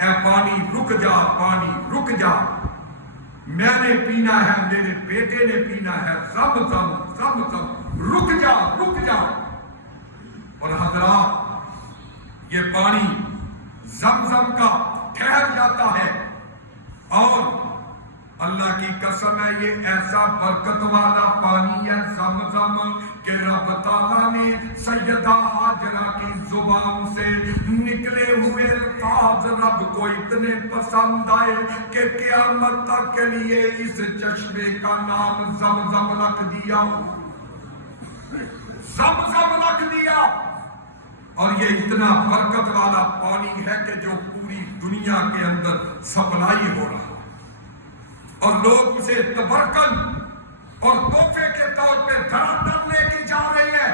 اے پانی رک جا، پانی رک جا، میں نے پینا ہے، میرے بیٹے نے پینا ہے، زم زم زم زم، رک جا رک جا۔ اور حضرات یہ پانی زمزم کا ٹھہر جاتا ہے، اور اللہ کی قسم ہے یہ ایسا برکت والا پانی ہے زمزم کہ رب تعالیٰ نے سیدہ ہاجرہ کی زبان سے نکلے ہوئے الفاظ رب کو اتنے پسند آئے کہ قیامت تک کے لیے اس چشمے کا نام زمزم رکھ دیا، زمزم رکھ دیا۔ اور یہ اتنا برکت والا پانی ہے کہ جو پوری دنیا کے اندر سپلائی ہو رہا ہے، اور لوگ اسے تبرکن اور تحفے کے طور پہ دھڑام لے کے جا رہے ہیں۔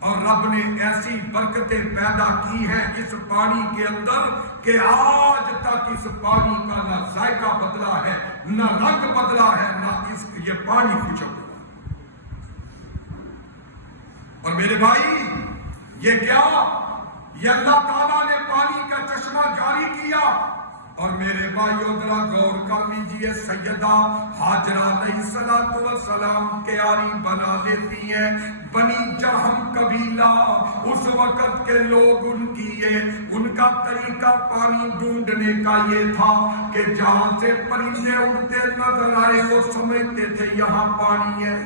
اور رب نے ایسی برکتیں پیدا کی ہیں اس پانی کے اندر کہ آج تک اس پانی کا نہ ذائقہ بدلا ہے، نہ رنگ بدلا ہے، نہ یہ پانی خشک ہوا۔ اور میرے بھائی یہ کیا؟ یہ اللہ تعالیٰ نے پانی کا چشمہ جاری کیا۔ اور میرے بھائیوں ذرا غور کر لیجئے، سیدہ ہاجرہ علیہ السلام کیاری بنا لیتی ہیں۔ بنی جرہم قبیلہ اس وقت کے لوگ ان کا طریقہ پانی ڈھونڈنے کا یہ تھا کہ جہاں سے پرندے اڑتے نظر آئے وہ سمجھتے تھے یہاں پانی ہے،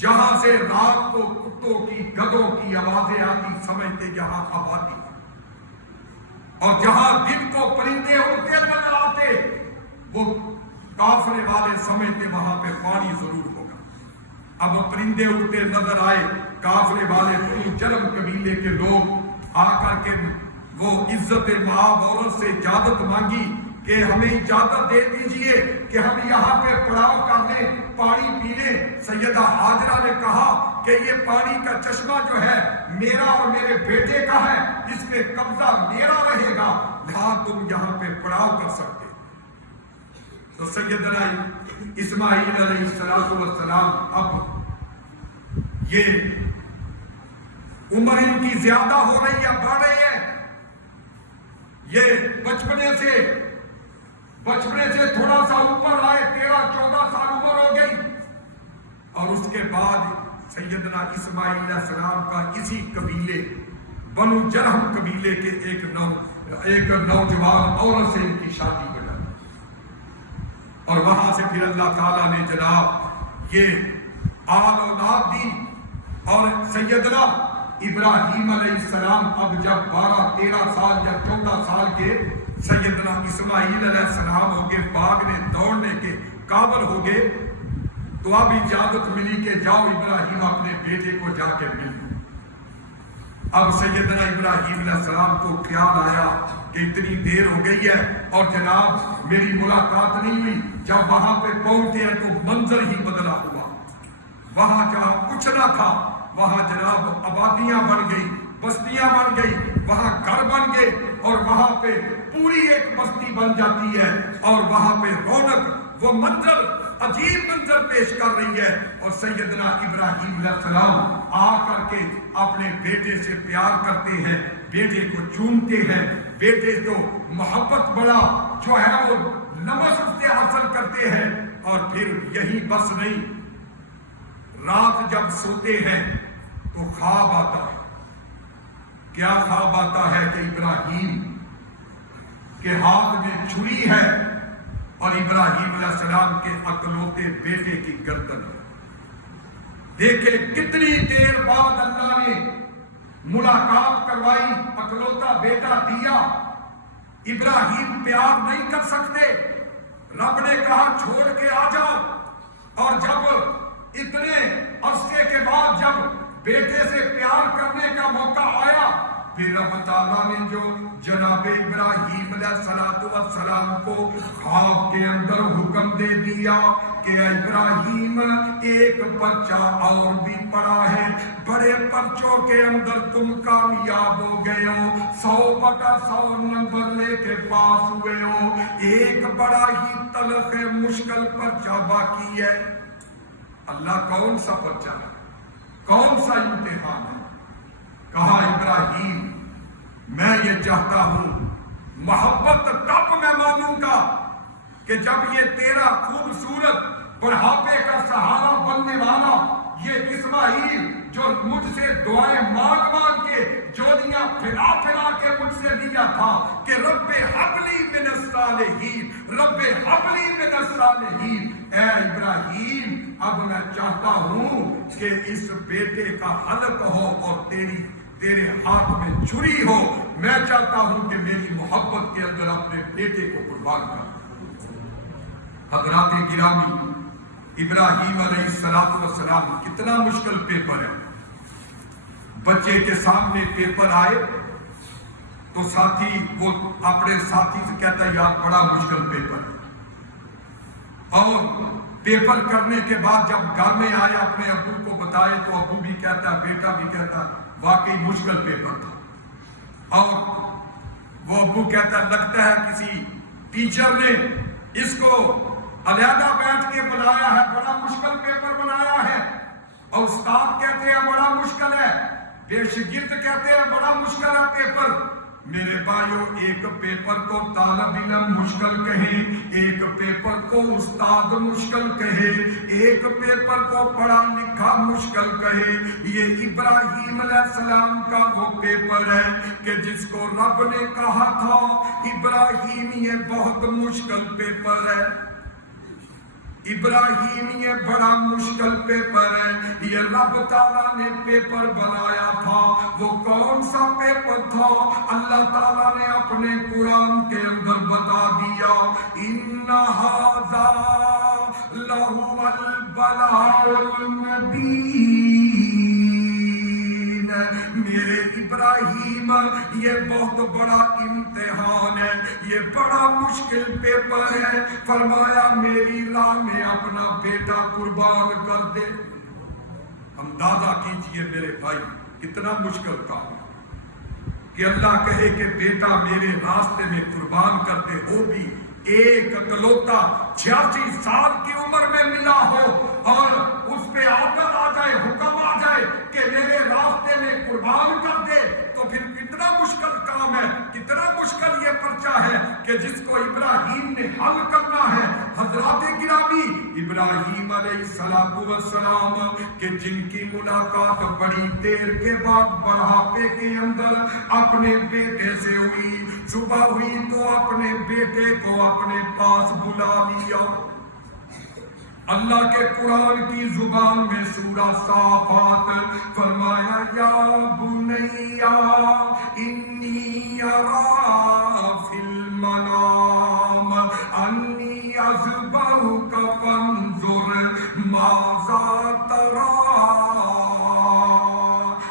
جہاں سے رات کو کتوں کی گدوں کی آوازیں آتی سمجھتے یہاں آبادی ہے، اور جہاں دن کو پرندے اڑتے نظر آتے وہ قافلے والے سمجھتے وہاں پہ پانی ضرور ہوگا۔ اب پرندے اڑتے نظر آئے، قافلے والے بنی جرہم قبیلے کے لوگ آ کر کے وہ عزت مآب عورت سے اجازت مانگی کہ ہمیں اجازت دے دیجئے کہ ہم یہاں پہ پڑاؤ کر لیں، پانی پی لیں۔ سیدہ ہاجرہ نے کہا کہ یہ پانی کا چشمہ جو ہے میرا اور میرے بیٹے کا ہے، اس پہ قبضہ میرا رہے گا، ہاں تم یہاں پہ پڑاؤ کر سکتے۔ تو سیدنا اسماعیل علیہ السلام اب یہ عمر ان کی زیادہ ہو رہی ہے، بڑھ رہی ہے، یہ بچپنے سے تھوڑا سا اوپر آئے، 13-14 سال عمر ہو گئی۔ اور اس کے بعد سیدنا اسماعیل علیہ السلام کا اسی قبیلے بنو جرہم قبیلے کے ایک نوجوان عورت سے ان کی شادی ہو جاتی، اور وہاں سے پھر اللہ تعالیٰ نے جناب یہ آل اولاد دی۔ اور سیدنا ابراہیم علیہ السلام اب جب 12-13 سال یا 14 سال کے سیدنا اسماعیل علیہ السلام ہو گئے، بھاگنے دوڑنے کے قابل ہو گئے، تو اب اجازت ملی کہ جاؤ ابراہیم اپنے بیٹے کو جا کے مل لو۔ اب سیدنا ابراہیم علیہ السلام کو خیال آیا کہ اتنی دیر ہو گئی ہے اور جناب میری ملاقات نہیں ہوئی۔ جب وہاں پہ پہنچے ہیں تو منظر ہی بدلا ہوا، وہاں جہاں کچھ نہ تھا وہاں جناب آبادیاں بن گئی، بستیاں بن گئی، وہاں گھر بن گئے، اور وہاں پہ پوری ایک بستی بن جاتی ہے، اور وہاں پہ رونق، وہ منظر عجیب منظر پیش کر رہی ہے۔ اور سیدنا ابراہیم علیہ السلام آ کر کے اپنے بیٹے سے پیار کرتے ہیں، بیٹے کو چومتے ہیں، بیٹے کو محبت بڑا جو ہے وہ لمس اس سے حاصل کرتے ہیں۔ اور پھر یہی بس نہیں، رات جب سوتے ہیں تو خواب آتا ہے۔ کیا خواب آتا ہے کہ ابراہیم کے ہاتھ میں چھری ہے اور ابراہیم علیہ السلام کے اکلوتے بیٹے کی گردن ہے۔ دیکھیں کتنی دیر بعد اللہ نے ملاقات کروائی، اکلوتا بیٹا دیا۔ ابراہیم پیار نہیں کر سکتے، رب نے کہا چھوڑ کے آ جاؤ۔ اور جب اتنے عرصے کے بعد جب بیٹے سے پیار کرنے کا موقع آیا، پھر رب تعالیٰ نے جو جناب ابراہیم علیہ السلام کو خواب کے اندر حکم دے دیا کہ ابراہیم ایک پرچہ اور بھی پڑا ہے، بڑے پرچوں کے اندر تم کامیاب ہو گئے ہو، 100/100 نمبر لے کے پاس ہوئے ہو، ایک بڑا ہی تلخ مشکل پرچہ باقی ہے۔ اللہ کون سا پرچہ ہے، کون سا امتحان ہے؟ کہا ابراہیم میں یہ چاہتا ہوں، محبت تب میں مانوں گا کہ جب یہ تیرا خوبصورت بڑھاپے کا سہارا بننے والا یہ اسماعیل جو مجھ سے دعائیں مانگ مانگ کے جوڑیاں پھیلا پھیلا کے مجھ سے دیا تھا کہ رب حبلی من الصالحین، رب حبلی من الصالحین، اے ابراہیم اب میں چاہتا ہوں کہ اس بیٹے کا حلق ہو اور تیرے ہاتھ میں چھری ہو، میں چاہتا ہوں کہ میری محبت کے اندر اپنے بیٹے کو قربان کر۔ حضرات گرامی، ابراہیم علیہ السلام کتنا مشکل پیپر ہے۔ بچے کے سامنے پیپر آئے تو ساتھی وہ اپنے ساتھی سے کہتا ہے یار بڑا مشکل پیپر ہے، اور پیپر کرنے کے بعد جب گھر میں آیا اپنے ابو کو بتائے تو ابو بھی کہتا ہے، بیٹا بھی کہتا ہے واقعی مشکل پیپر تھا، اور وہ ابو کہتا ہے لگتا ہے کسی ٹیچر نے اس کو علیحدہ بیٹھ کے بنایا ہے، بڑا مشکل پیپر بنایا ہے، اور استاد کہتے ہیں بڑا مشکل ہے، شاگرد کہتے ہیں بڑا مشکل ہے پیپر۔ میرے بھائیو، ایک پیپر کو طالب علم مشکل کہے، ایک پیپر کو استاد مشکل کہے، ایک پیپر کو پڑھا لکھا مشکل کہے، یہ ابراہیم علیہ السلام کا وہ پیپر ہے کہ جس کو رب نے کہا تھا ابراہیم یہ بہت مشکل پیپر ہے، ابراہیم یہ بڑا مشکل پیپر ہے، یہ رب تعالیٰ نے پیپر بنایا تھا۔ وہ کون سا پیپر تھا؟ اللہ تعالیٰ نے اپنے قرآن کے اندر بتا دیا، اِنَّ هَذَا لَهُوَ الْبَلَاءُ الْمُبِينُ۔ میرے ابراہیم یہ بہت بڑا امتحان ہے، یہ بڑا مشکل پیپر ہے، فرمایا میری راہ میں اپنا بیٹا قربان کر دے۔ اندازہ کیجئے میرے بھائی کتنا مشکل کام کہ اللہ کہے کہ بیٹا میرے راستے میں قربان کرتے ہو بھی ایک اکلوتا 86 سال کی عمر میں ملا ہو اور اس پہ آدر آ جائے، حکم آ جائے کہ میرے راستے میں قربان کر دے، تو پھر کتنا مشکل کام ہے، کتنا مشکل یہ پرچہ ہے کہ جس کو ابراہیم نے حل کرنا ہے۔ حضرات گرامی، ابراہیم علیہ السلام کہ جن کی ملاقات بڑی دیر کے بعد بڑھاپے کے اندر اپنے بیٹے سے ہوئی، صبح ہوئی تو اپنے بیٹے کو اپنے پاس بلا لیا۔ اللہ کے قرآن کی زبان میں سورہ صافات فرمایا یا بنیا انی ارا فی المنام انی اذبحک فانظر ماذا تری۔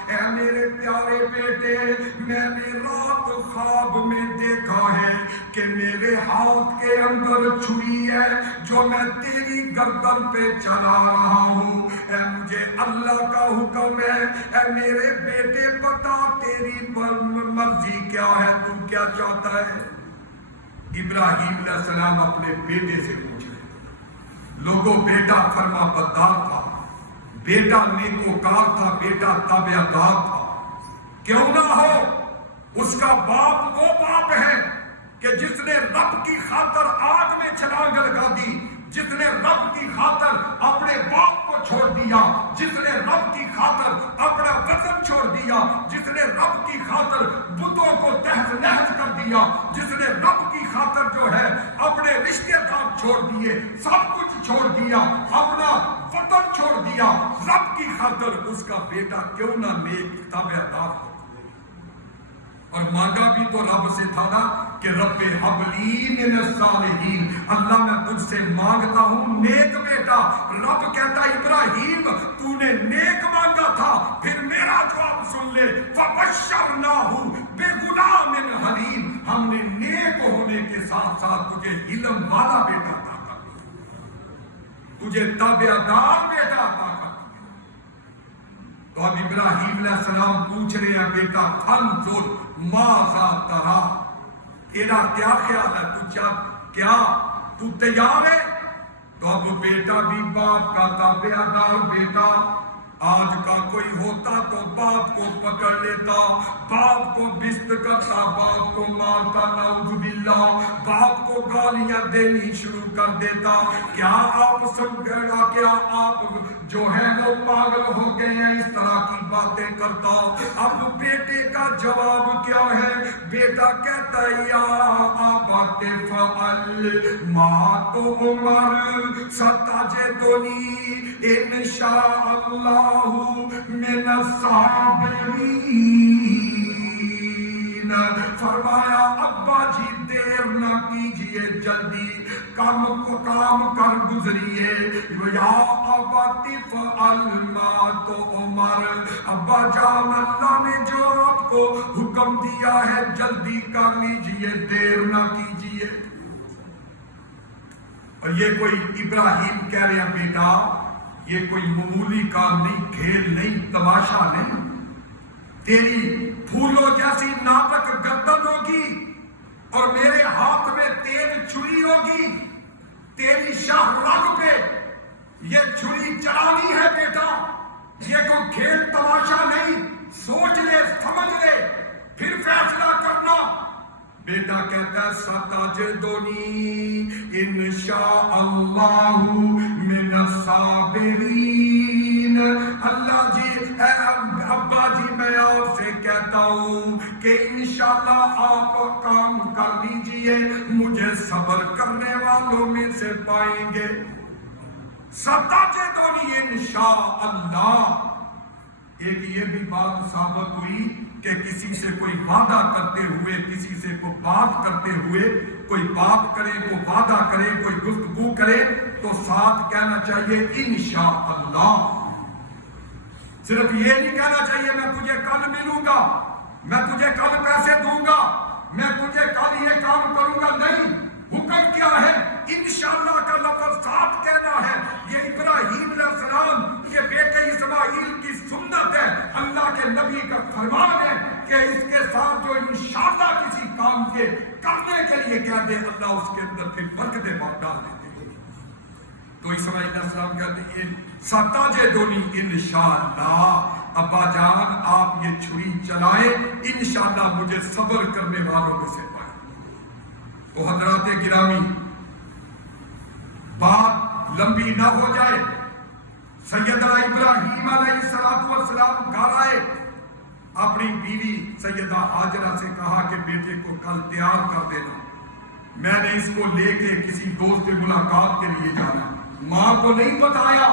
اے میرے پیارے بیٹے، میں نے رات خواب میں دیکھا ہے کہ میرے ہاتھ کے اندر چھری ہے جو میں تیری گردن پہ چلا رہا ہوں۔ اے مجھے اللہ کا حکم ہے، اے میرے بیٹے بتا تیری مرضی کیا ہے، تو کیا چاہتا ہے؟ ابراہیم علیہ السلام اپنے بیٹے سے پوچھ رہے، لوگوں بیٹا فرما بردار تھا، بیٹا نیکوکار تھا، بیٹا تابعدار تھا، کیوں نہ ہو اس کا باپ وہ باپ ہے کہ جس نے رب کی خاطر آگ میں چھلانگ لگا دی، جس نے رب کی خاطر اپنے باپ کو چھوڑ دیا، جس نے رب کی خاطر اپنا وطن چھوڑ دیا، جس نے رب کی خاطر بتوں کو تہز نہز کر دیا، جس نے رب کی خاطر جو ہے اپنے رشتے دار چھوڑ دیے، سب کچھ چھوڑ دیا، اپنا وطن چھوڑ دیا رب کی خاطر، اس کا بیٹا کیوں نہ نیک تابعدار ہو۔ اور مانگا بھی تو رب سے تھا نا کہ رب حبلی من الصالحین، اللہ میں تجھ سے مانگتا ہوں نیک بیٹا۔ رب کہتا ابراہیم تو نے نیک مانگا تھا، پھر میرا جواب سن لے، فبشرناہ بغلام حلیم، ہم نے نیک ہونے کے ساتھ ساتھ تجھے علم والا بیٹا عطا کر دیا، تجھے تابعدار بیٹا عطا کر دیا۔ تو اب ابراہیم علیہ السلام پوچھ رہے ہیں بیٹا فانظر ماذا تری، تیرا کیا خیال ہے، کیا تو تیار ہے؟ تو اب بیٹا بھی باپ کا تابعدار بیٹا آج کا کوئی ہوتا تو باپ کو پکڑ لیتا، باپ کو بست کرتا، باپ کو مارتا، نعوذ باللہ، باپ کو گالیاں دینی شروع کر دیتا۔ کیا آپ سمجھے گا؟ کیا آپ جو ہے وہ پاگل ہو گئے ہیں اس طرح کی باتیں کرتا؟ اب بیٹے کا جواب کیا ہے؟ بیٹا کہتا ہے یا ابت فعل ما تؤمر ستجدنی انشاء اللہ من الصابرین۔ فرمایا ابا جی دیر نہ کیجئے، جلدی کام کر گزریے۔ یا ابت فعل ما تؤمر، ابا جان اللہ نے جو آپ کو حکم دیا ہے جلدی کر لیجئے، دیر نہ کیجئے۔ اور یہ کوئی ابراہیم کہہ رہے ہیں بیٹا یہ کوئی معمولی کام نہیں، کھیل نہیں، تماشا نہیں، تیری پھولوں جیسی نازک گردن ہوگی اور میرے ہاتھ میں تیز چھری ہوگی، تیری شاہ رگ پہ یہ چھری چلانی ہے بیٹا، یہ کوئی کھیل تماشا نہیں، سوچ لے سمجھ لے پھر فیصلہ کرنا۔ بیٹا کہتا ہے ستجدنی انشاء اللہ من الصابرین۔ اللہ جی اے ابا جی میں آپ سے کہتا ہوں کہ انشاءاللہ آپ کام کر لیجئے، مجھے صبر کرنے والوں میں سے پائیں گے۔ ستجدنی انشاء اللہ۔ ایک یہ بھی بات ثابت ہوئی کہ کسی سے کوئی وعدہ کرتے ہوئے، کسی سے کوئی بات کرتے ہوئے، کوئی بات کرے، کوئی وعدہ کرے، کوئی گفتگو کرے تو ساتھ کہنا چاہیے انشاءاللہ۔ صرف یہ نہیں کہنا چاہیے میں تجھے کل ملوں گا، میں تجھے کل پیسے دوں گا، میں تجھے کل یہ کام کروں گا، نہیں۔ حکم کیا ہے؟ انشاءاللہ کا لفظ ساتھ کہنا ہے۔ یہ ابراہیم علیہ السلام کے بیٹے اسماعیل کی سنت ہے، اللہ کے نبی کا فرمان ہے کہ اس کے ساتھ جو انشاءاللہ کسی کام کے کرنے کے لیے کہہ دے اللہ اس کے اندر پھر برکتیں ڈال دیتے ہیں۔ تو اسماعیل علیہ السلام کہتے ہیں ستجدنی انشاءاللہ، ابا جان آپ یہ چھری چلائیں، انشاءاللہ مجھے صبر کرنے والوں میں سے پائیں۔ تو حضرات گرامی بات لمبی نہ ہو جائے، سیدنا ابراہیم علیہ السلام گھر آئے، اپنی بیوی سیدہ ہاجرہ سے کہا کہ بیٹے کو کل تیار کر دینا، میں نے اس کو لے کے کسی دوست سے ملاقات کے لیے جانا۔ ماں کو نہیں بتایا،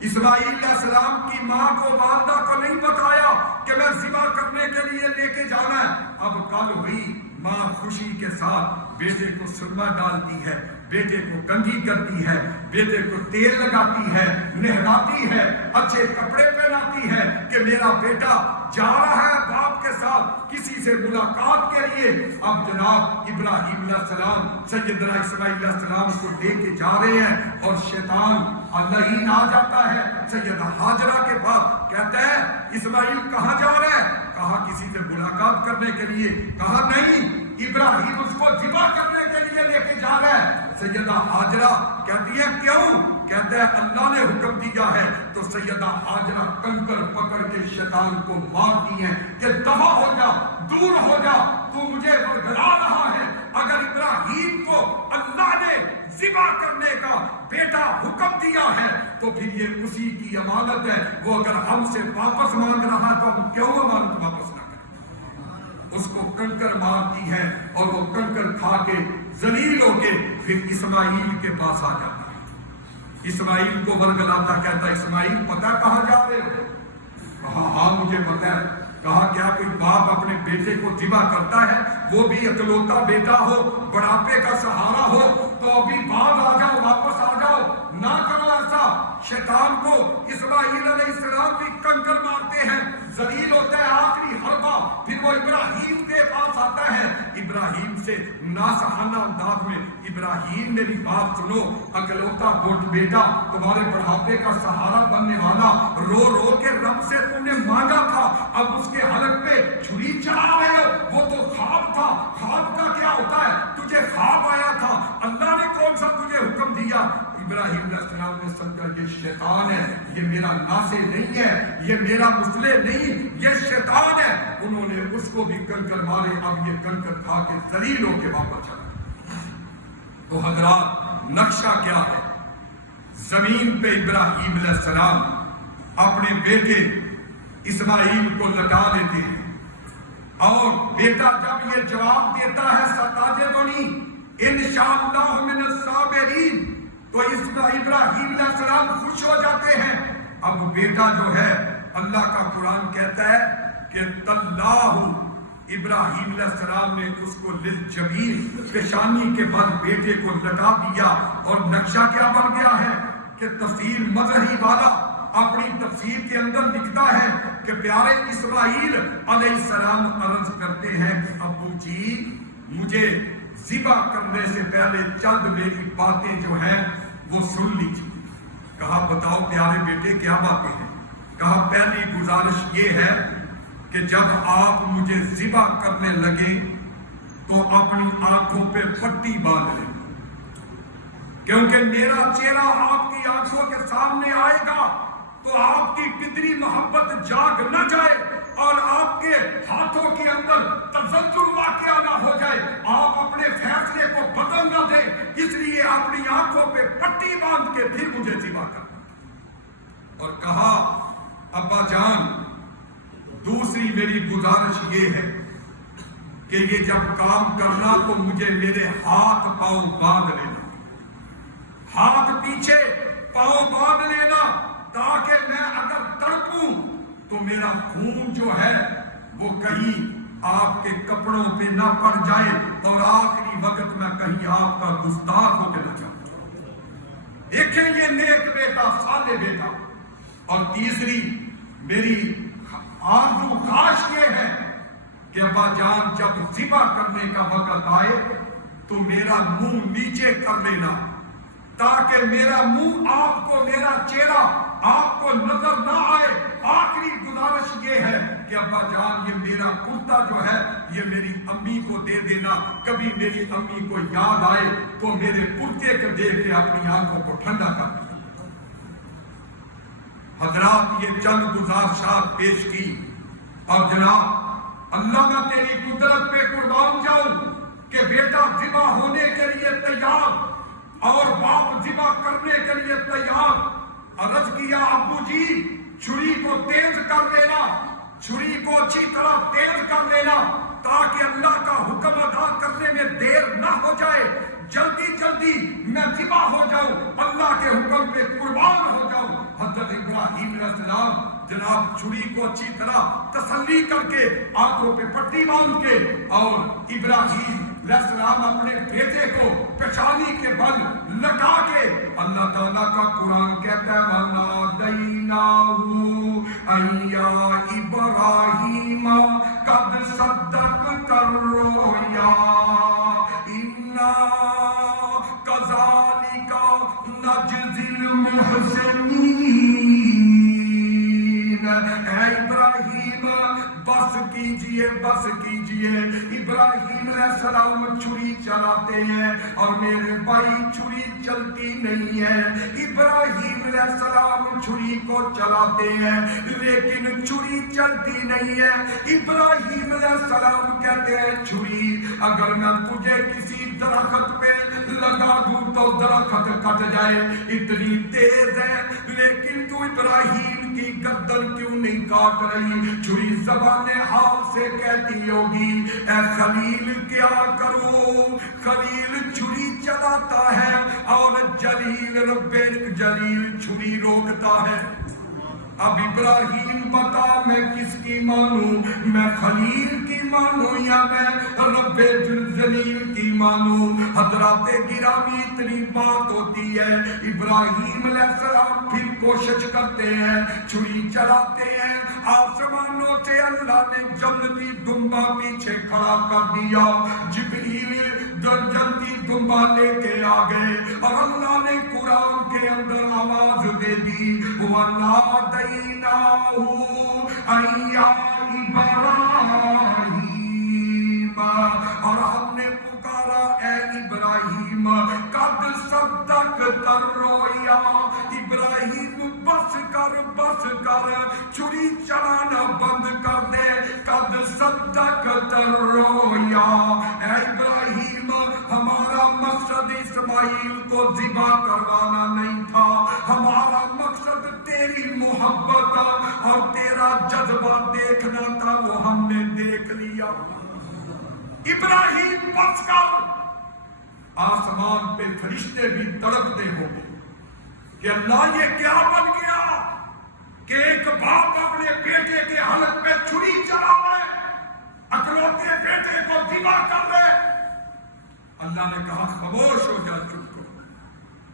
اسماعیل علیہ السلام کی ماں کو، والدہ کو نہیں بتایا کہ میں ذبح کرنے کے لیے لے کے جانا ہے۔ اب کل ہوئی، ماں خوشی کے ساتھ بیٹے کو سرما ڈالتی ہے، بیٹے کو کنگھی کرتی ہے، بیٹے کو تیل لگاتی ہے، نہلاتی ہے، اچھے کپڑے پہناتی ہے کہ میرا بیٹا جا رہا ہے باپ کے ساتھ کسی سے ملاقات کے لیے۔ اب جناب ابراہیم علیہ السلام سیدنا اسماعیل علیہ السلام کو لے کے جا رہے ہیں اور شیطان اللعین آ جاتا ہے سیدہ ہاجرہ کے پاس، کہتا ہے اسماعیل کہاں جا رہا ہے؟ کہا کسی سے ملاقات کرنے کے لیے۔ کہا نہیں، ابراہیم اس کو ذبح کرنے کے لیے لے کے جا رہا ہے۔ سیدہ ہاجرہ کہتی ہے کیوں؟ کہتا ہے اللہ نے حکم دیا ہے۔ تو سیدہ ہاجرہ کنکر پکڑ کے شیطان کو مارتی ہیں کہ دفع ہو جا، دور ہو جا، تو مجھے ورگلا رہا ہے۔ اگر ابراہیم کو اللہ نے ذبح کرنے کا بیٹا حکم دیا ہے تو پھر یہ اسی کی امانت ہے، وہ اگر ہم سے واپس مانگ رہا ہے تو ہم کیوں امانت واپس نہ کریں؟ اس کو کنکر مارتی ہے اور وہ کنکر کھا کے ذلیل ہو کے پھر اسماعیل کے پاس آ جاتا ہے۔ اسماعیل کو ورگلاتا، کہتا اسماعیل پتہ کہاں جا رہے ہو؟ کہا ہاں مجھے پتہ ہے۔ کہا کیا کوئی باپ اپنے بیٹے کو ذبح کرتا ہے، وہ بھی اکلوتا بیٹا ہو، بڑھاپے کا سہارا ہو، تو ابھی باپ آ جاؤ، واپس آ جاؤ، نہ کرو ایسا۔ شیطان کو اسماعیل علیہ السلام بھی کنکر مارتے ہیں، ذلیل ہوتا ہے، آخری حربہ پھر وہ ابراہیم کے پاس آتا ہے۔ ابراہیم سے ناصحانہ انداز میں ابراہیم میری بات سنو، اکلوتا بیٹا، تمہارے بڑھاپے کا سہارا بننے والا، رو رو کے رب سے تم نے مانگا تھا، اب اس کے حلق پہ چھری چلا رہے ہو، وہ تو خواب تھا۔ خواب کا کیا ہوتا ہے؟ تجھے خواب آیا تھا، اللہ نے کون سا تجھے حکم دیا دیا، ابراہیم علیہ السلام نے سمجھا یہ شیطان ہے، یہ میرا ناصر نہیں ہے، یہ میرا مصلح نہیں، یہ شیطان ہے۔ انہوں نے اس کو بھی کنکر مارے، اب یہ کنکر کھا کے ذلیل ہو کے واپس چلا۔ تو حضرات نقشہ کیا ہے؟ زمین پہ ابراہیم علیہ السلام اپنے بیٹے اسماعیل کو لٹا لیتے ہیں، اور بیٹا جب یہ جواب دیتا ہے ستاجدنی انشاءاللہ من الصابرین، تو ابراہیم علیہ السلام خوش ہو جاتے ہیں۔ اب بیٹا جو ہے، اللہ کا قرآن کہتا ہے کہ تاللہ، ابراہیم علیہ السلام نے اس کو للجبین، پیشانی کے بل بیٹے کو لٹا دیا، اور نقشہ کیا بن گیا ہے کہ تفسیر مظہری والا اپنی تفسیر کے اندر لکھتا ہے کہ پیارے اسماعیل علیہ السلام عرض کرتے ہیں کہ ابو جی مجھے ذبح کرنے سے پہلے چند میری باتیں جو ہیں وہ سن لیجیے۔ کہا بتاؤ پیارے بیٹے کیا باتیں ہیں؟ کہا پہلی گزارش یہ ہے کہ جب آپ مجھے ذبح کرنے لگے تو اپنی آنکھوں پہ پٹی باندھ لیں، کیونکہ میرا چہرہ آپ کی آنکھوں کے سامنے آئے گا تو آپ کی فطری محبت جاگ نہ جائے اور آپ کے ہاتھوں کے اندر تزلزل واقعہ نہ ہو جائے، آپ اپنے فیصلے کو بدل نہ دیں، اس لیے اپنی آنکھوں پہ پٹی باندھ کے پھر مجھے ذبح کرنا۔ اور کہا ابا جان دوسری میری گزارش یہ ہے کہ یہ جب کام کرنا تو مجھے میرے ہاتھ پاؤں باندھ لینا، ہاتھ پیچھے پاؤں باندھ لینا، تاکہ میں اگر تڑپوں تو میرا خون جو ہے وہ کہیں آپ کے کپڑوں پہ نہ پڑ جائے اور آخری وقت میں کہیں آپ کا گستاخ ہو کے نہ جاؤں۔ دیکھیں یہ نیک بیٹا، صالح بیٹا۔ اور تیسری میری آرزو خواہش یہ ہے کہ ابا جان جب ذبح کرنے کا وقت آئے تو میرا منہ نیچے کر لینا، تاکہ میرا منہ آپ کو، میرا چہرہ آپ کو نظر نہ آئے۔ آخری گزارش یہ ہے کہ ابا جان یہ میرا کرتا جو ہے یہ میری امی کو دے دینا، کبھی میری امی کو یاد آئے تو میرے کرتے کو دے کے اپنی آنکھوں کو ٹھنڈا کر دیں۔ حضرات یہ چند گزارشات پیش کی، اور جناب اللہ میں تیری قدرت پہ قربان جاؤں کہ بیٹا ذبح ہونے کے لیے تیار اور باپ ذبح کرنے کے لیے تیار۔ عرض کیا ابو جی چھری کو تیز کر لینا، چھری کو اچھی طرح تیز کر لینا تاکہ اللہ کا حکم ادا کرنے میں دیر نہ ہو جائے، جلدی جلدی میں ذبح ہو جاؤں، اللہ کے حکم پہ قربان ہو جاؤں۔ حضرت ابراہیم علیہ السلام جناب چھری کو اچھی طرح تسلی کر کے آنکھوں پہ پٹی باندھ کے، اور ابراہیم علیہ السلام اپنے بیٹے کو پیشانی کے بل لٹا کے، اللہ تعالیٰ کا قرآن کہتا ہے وَنَادَيْنَاهُ أَن يَا إِبْرَاهِيمَ قَدْ صَدَّقْتَ الرُّؤْيَا إِنَّا كَذَلِكَ نَجْزِي الْمُحْسِنِينَ۔ اے ابراہیم بس کیجئے، بس کیجئے۔ ابراہیم علیہ السلام چھری چلاتے ہیں اور میرے بھائی چھری چلتی نہیں ہے۔ ابراہیم علیہ السلام چھری کو چلاتے ہیں لیکن چھری چلتی نہیں ہے۔ ابراہیم علیہ السلام کہتے ہیں چھری اگر میں تجھے کسی درخت پہ لگا دوں تو درخت کٹ جائے، اتنی تیز ہے، لیکن تو ابراہیم کی گردن کیوں نہیں کاٹ رہی؟ چھری زبان حال سے کہتی ہوگی اے خلیل کیا کروں، خلیل چھری چلاتا ہے اور جلیل رب جلیل چھری روکتا ہے۔ اب ابراہیم بتا میں کس کی مانوں، میں خلیل کی مانوں یا میں رب جلیل کی مانوں؟ حضرات گرامی اتنی بات ہوتی ہے، ابراہیم علیہ السلام پھر کوشش کرتے ہیں، چھری چلاتے ہیں، آسمانوں سے اللہ نے جنتی دمبا پیچھے کھڑا کر دیا، جبریل جلدی دمبا لے کے آ گئے اور اللہ نے قرآن کے اندر آواز دے دی وَنَادَيْنَاهُ أَن يَا إِبْرَاهِيمَ، اور ہم نے پکارا اے ابراہیم قد صدقت الرؤیا، ابراہیم بس کر چری چلانا بند کر دے، قد صدقت الرؤیا۔ اے ابراہیم ہمارا مقصد اسماعیل کو ذبح کروانا نہیں تھا، ہمارا مقصد تیری محبت اور تیرا جذبہ دیکھنا تھا، وہ ہم نے دیکھ لیا۔ ابراہیم بس کر۔ آسمان پہ فرشتے بھی تڑپتے ہوں گے کہ اللہ یہ کیا بن گیا کہ ایک باپ اپنے بیٹے کے حلق پہ چھری چلا رہے، اکلوتے بیٹے کو ذبح کر رہے۔ اللہ نے کہا خاموش ہو جا، چپ کرو۔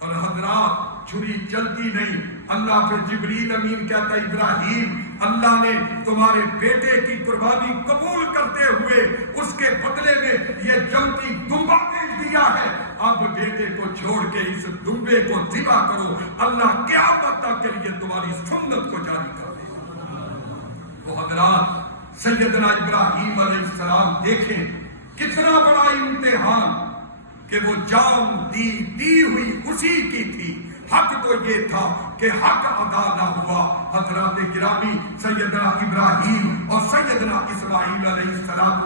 اور حضرات چھری چلتی نہیں۔ اللہ پہ جبریل امین کہتا ہے ابراہیم اللہ نے تمہارے بیٹے کی قربانی قبول کرتے ہوئے اس کے بدلے میں یہ جمتی دمبا بھیج دیا ہے، اب بیٹے کو چھوڑ کے اس دمبے کو ذبح کرو، اللہ قیامت تک کے لیے تمہاری سنت کو جاری کر دے۔ تو حضرات سیدنا ابراہیم علیہ السلام دیکھیں کتنا بڑا امتحان کہ وہ جان دی ہوئی اسی کی تھی، حق تو یہ تھا کہ حق ادا نہ ہوا۔ حضرات گرامی سیدنا ابراہیم اور سیدنا اسماعیل علیہ السلام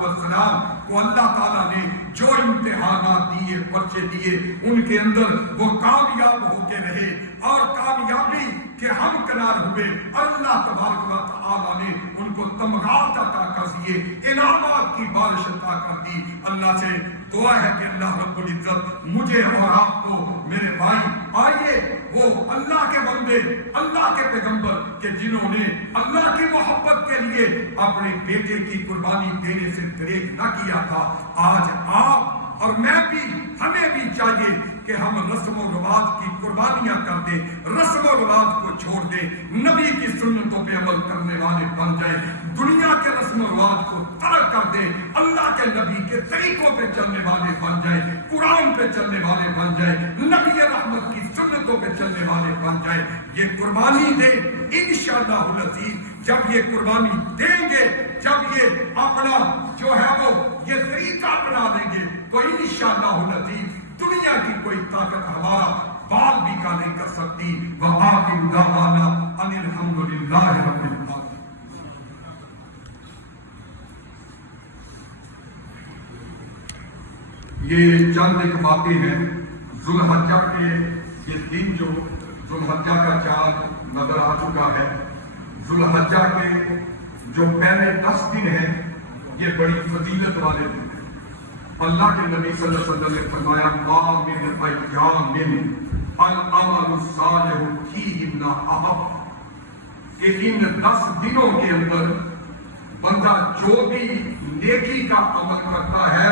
کو اللہ تعالیٰ نے جو امتحانات دیے، پرچے دیے، ان کے اندر وہ کامیاب ہو کے رہے، اور کامیابی کے ہم کنار ہوئے۔ اللہ تبارک و تعالیٰ نے ان کو تمغات عطا کر دیے، انعامات کی بارش عطا کر دی۔ اللہ سے دعا ہے کہ اللہ رب العزت مجھے اور آپ کو، میرے بھائی آئیے وہ اللہ کے بندے، اللہ کے پیغمبر کہ جنہوں نے اللہ کی محبت کے لیے اپنے بیٹے کی قربانی دینے سے گریز نہ کیا تھا، آج آپ اور میں بھی، ہمیں بھی چاہیے کہ ہم رسم و رواج کی قربانیاں کر دیں، رسم و رواج کو چھوڑ دیں، نبی کی سنتوں پہ عمل کرنے والے بن جائیں، دنیا کے رسم و رواج کو ترک کر دیں، اللہ کے نبی کے طریقوں پہ چلنے والے بن جائیں، قرآن پہ چلنے والے بن جائیں، نبی رحمت کی سنتوں پہ چلنے والے بن جائیں۔ یہ قربانی دیں انشاءاللہ العزیز۔ جب یہ قربانی دیں گے، جب یہ اپنا جو ہے وہ یہ طریقہ اپنا لیں گے، تو انشاءاللہ العزیز دنیا کی کوئی طاقت ہمارا بال بھی کا نہیں کر سکتی۔ وآخر دعوانا ان الحمدللہ رب العالمین۔ یہ چند ایک باتیں ہیں ذوالحجہ کے، یہ دن جو ذوالحجہ کا چاند نظر آ چکا ہے، ذوالحجہ کے جو پہلے 10 دن ہیں یہ بڑی فضیلت والے دن ہیں۔ اللہ کے نبی صلی اللہ علیہ وسلم نے فرمایا ما من ایام العمل الصالح فیہن احب، کہ ان 10 دنوں کے اندر بندہ جو بھی نیکی کا عمل کرتا ہے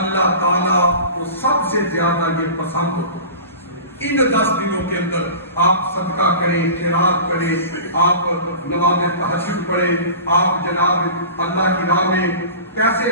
اللہ تعالیٰ کو سب سے زیادہ یہ پسند ہو۔ ان 10 دنوں کے اندر آپ صدقہ کریں، خیرات کریں، آپ نماز تہجد پڑھیں، آپ جناب اللہ کی راہ میں پیسے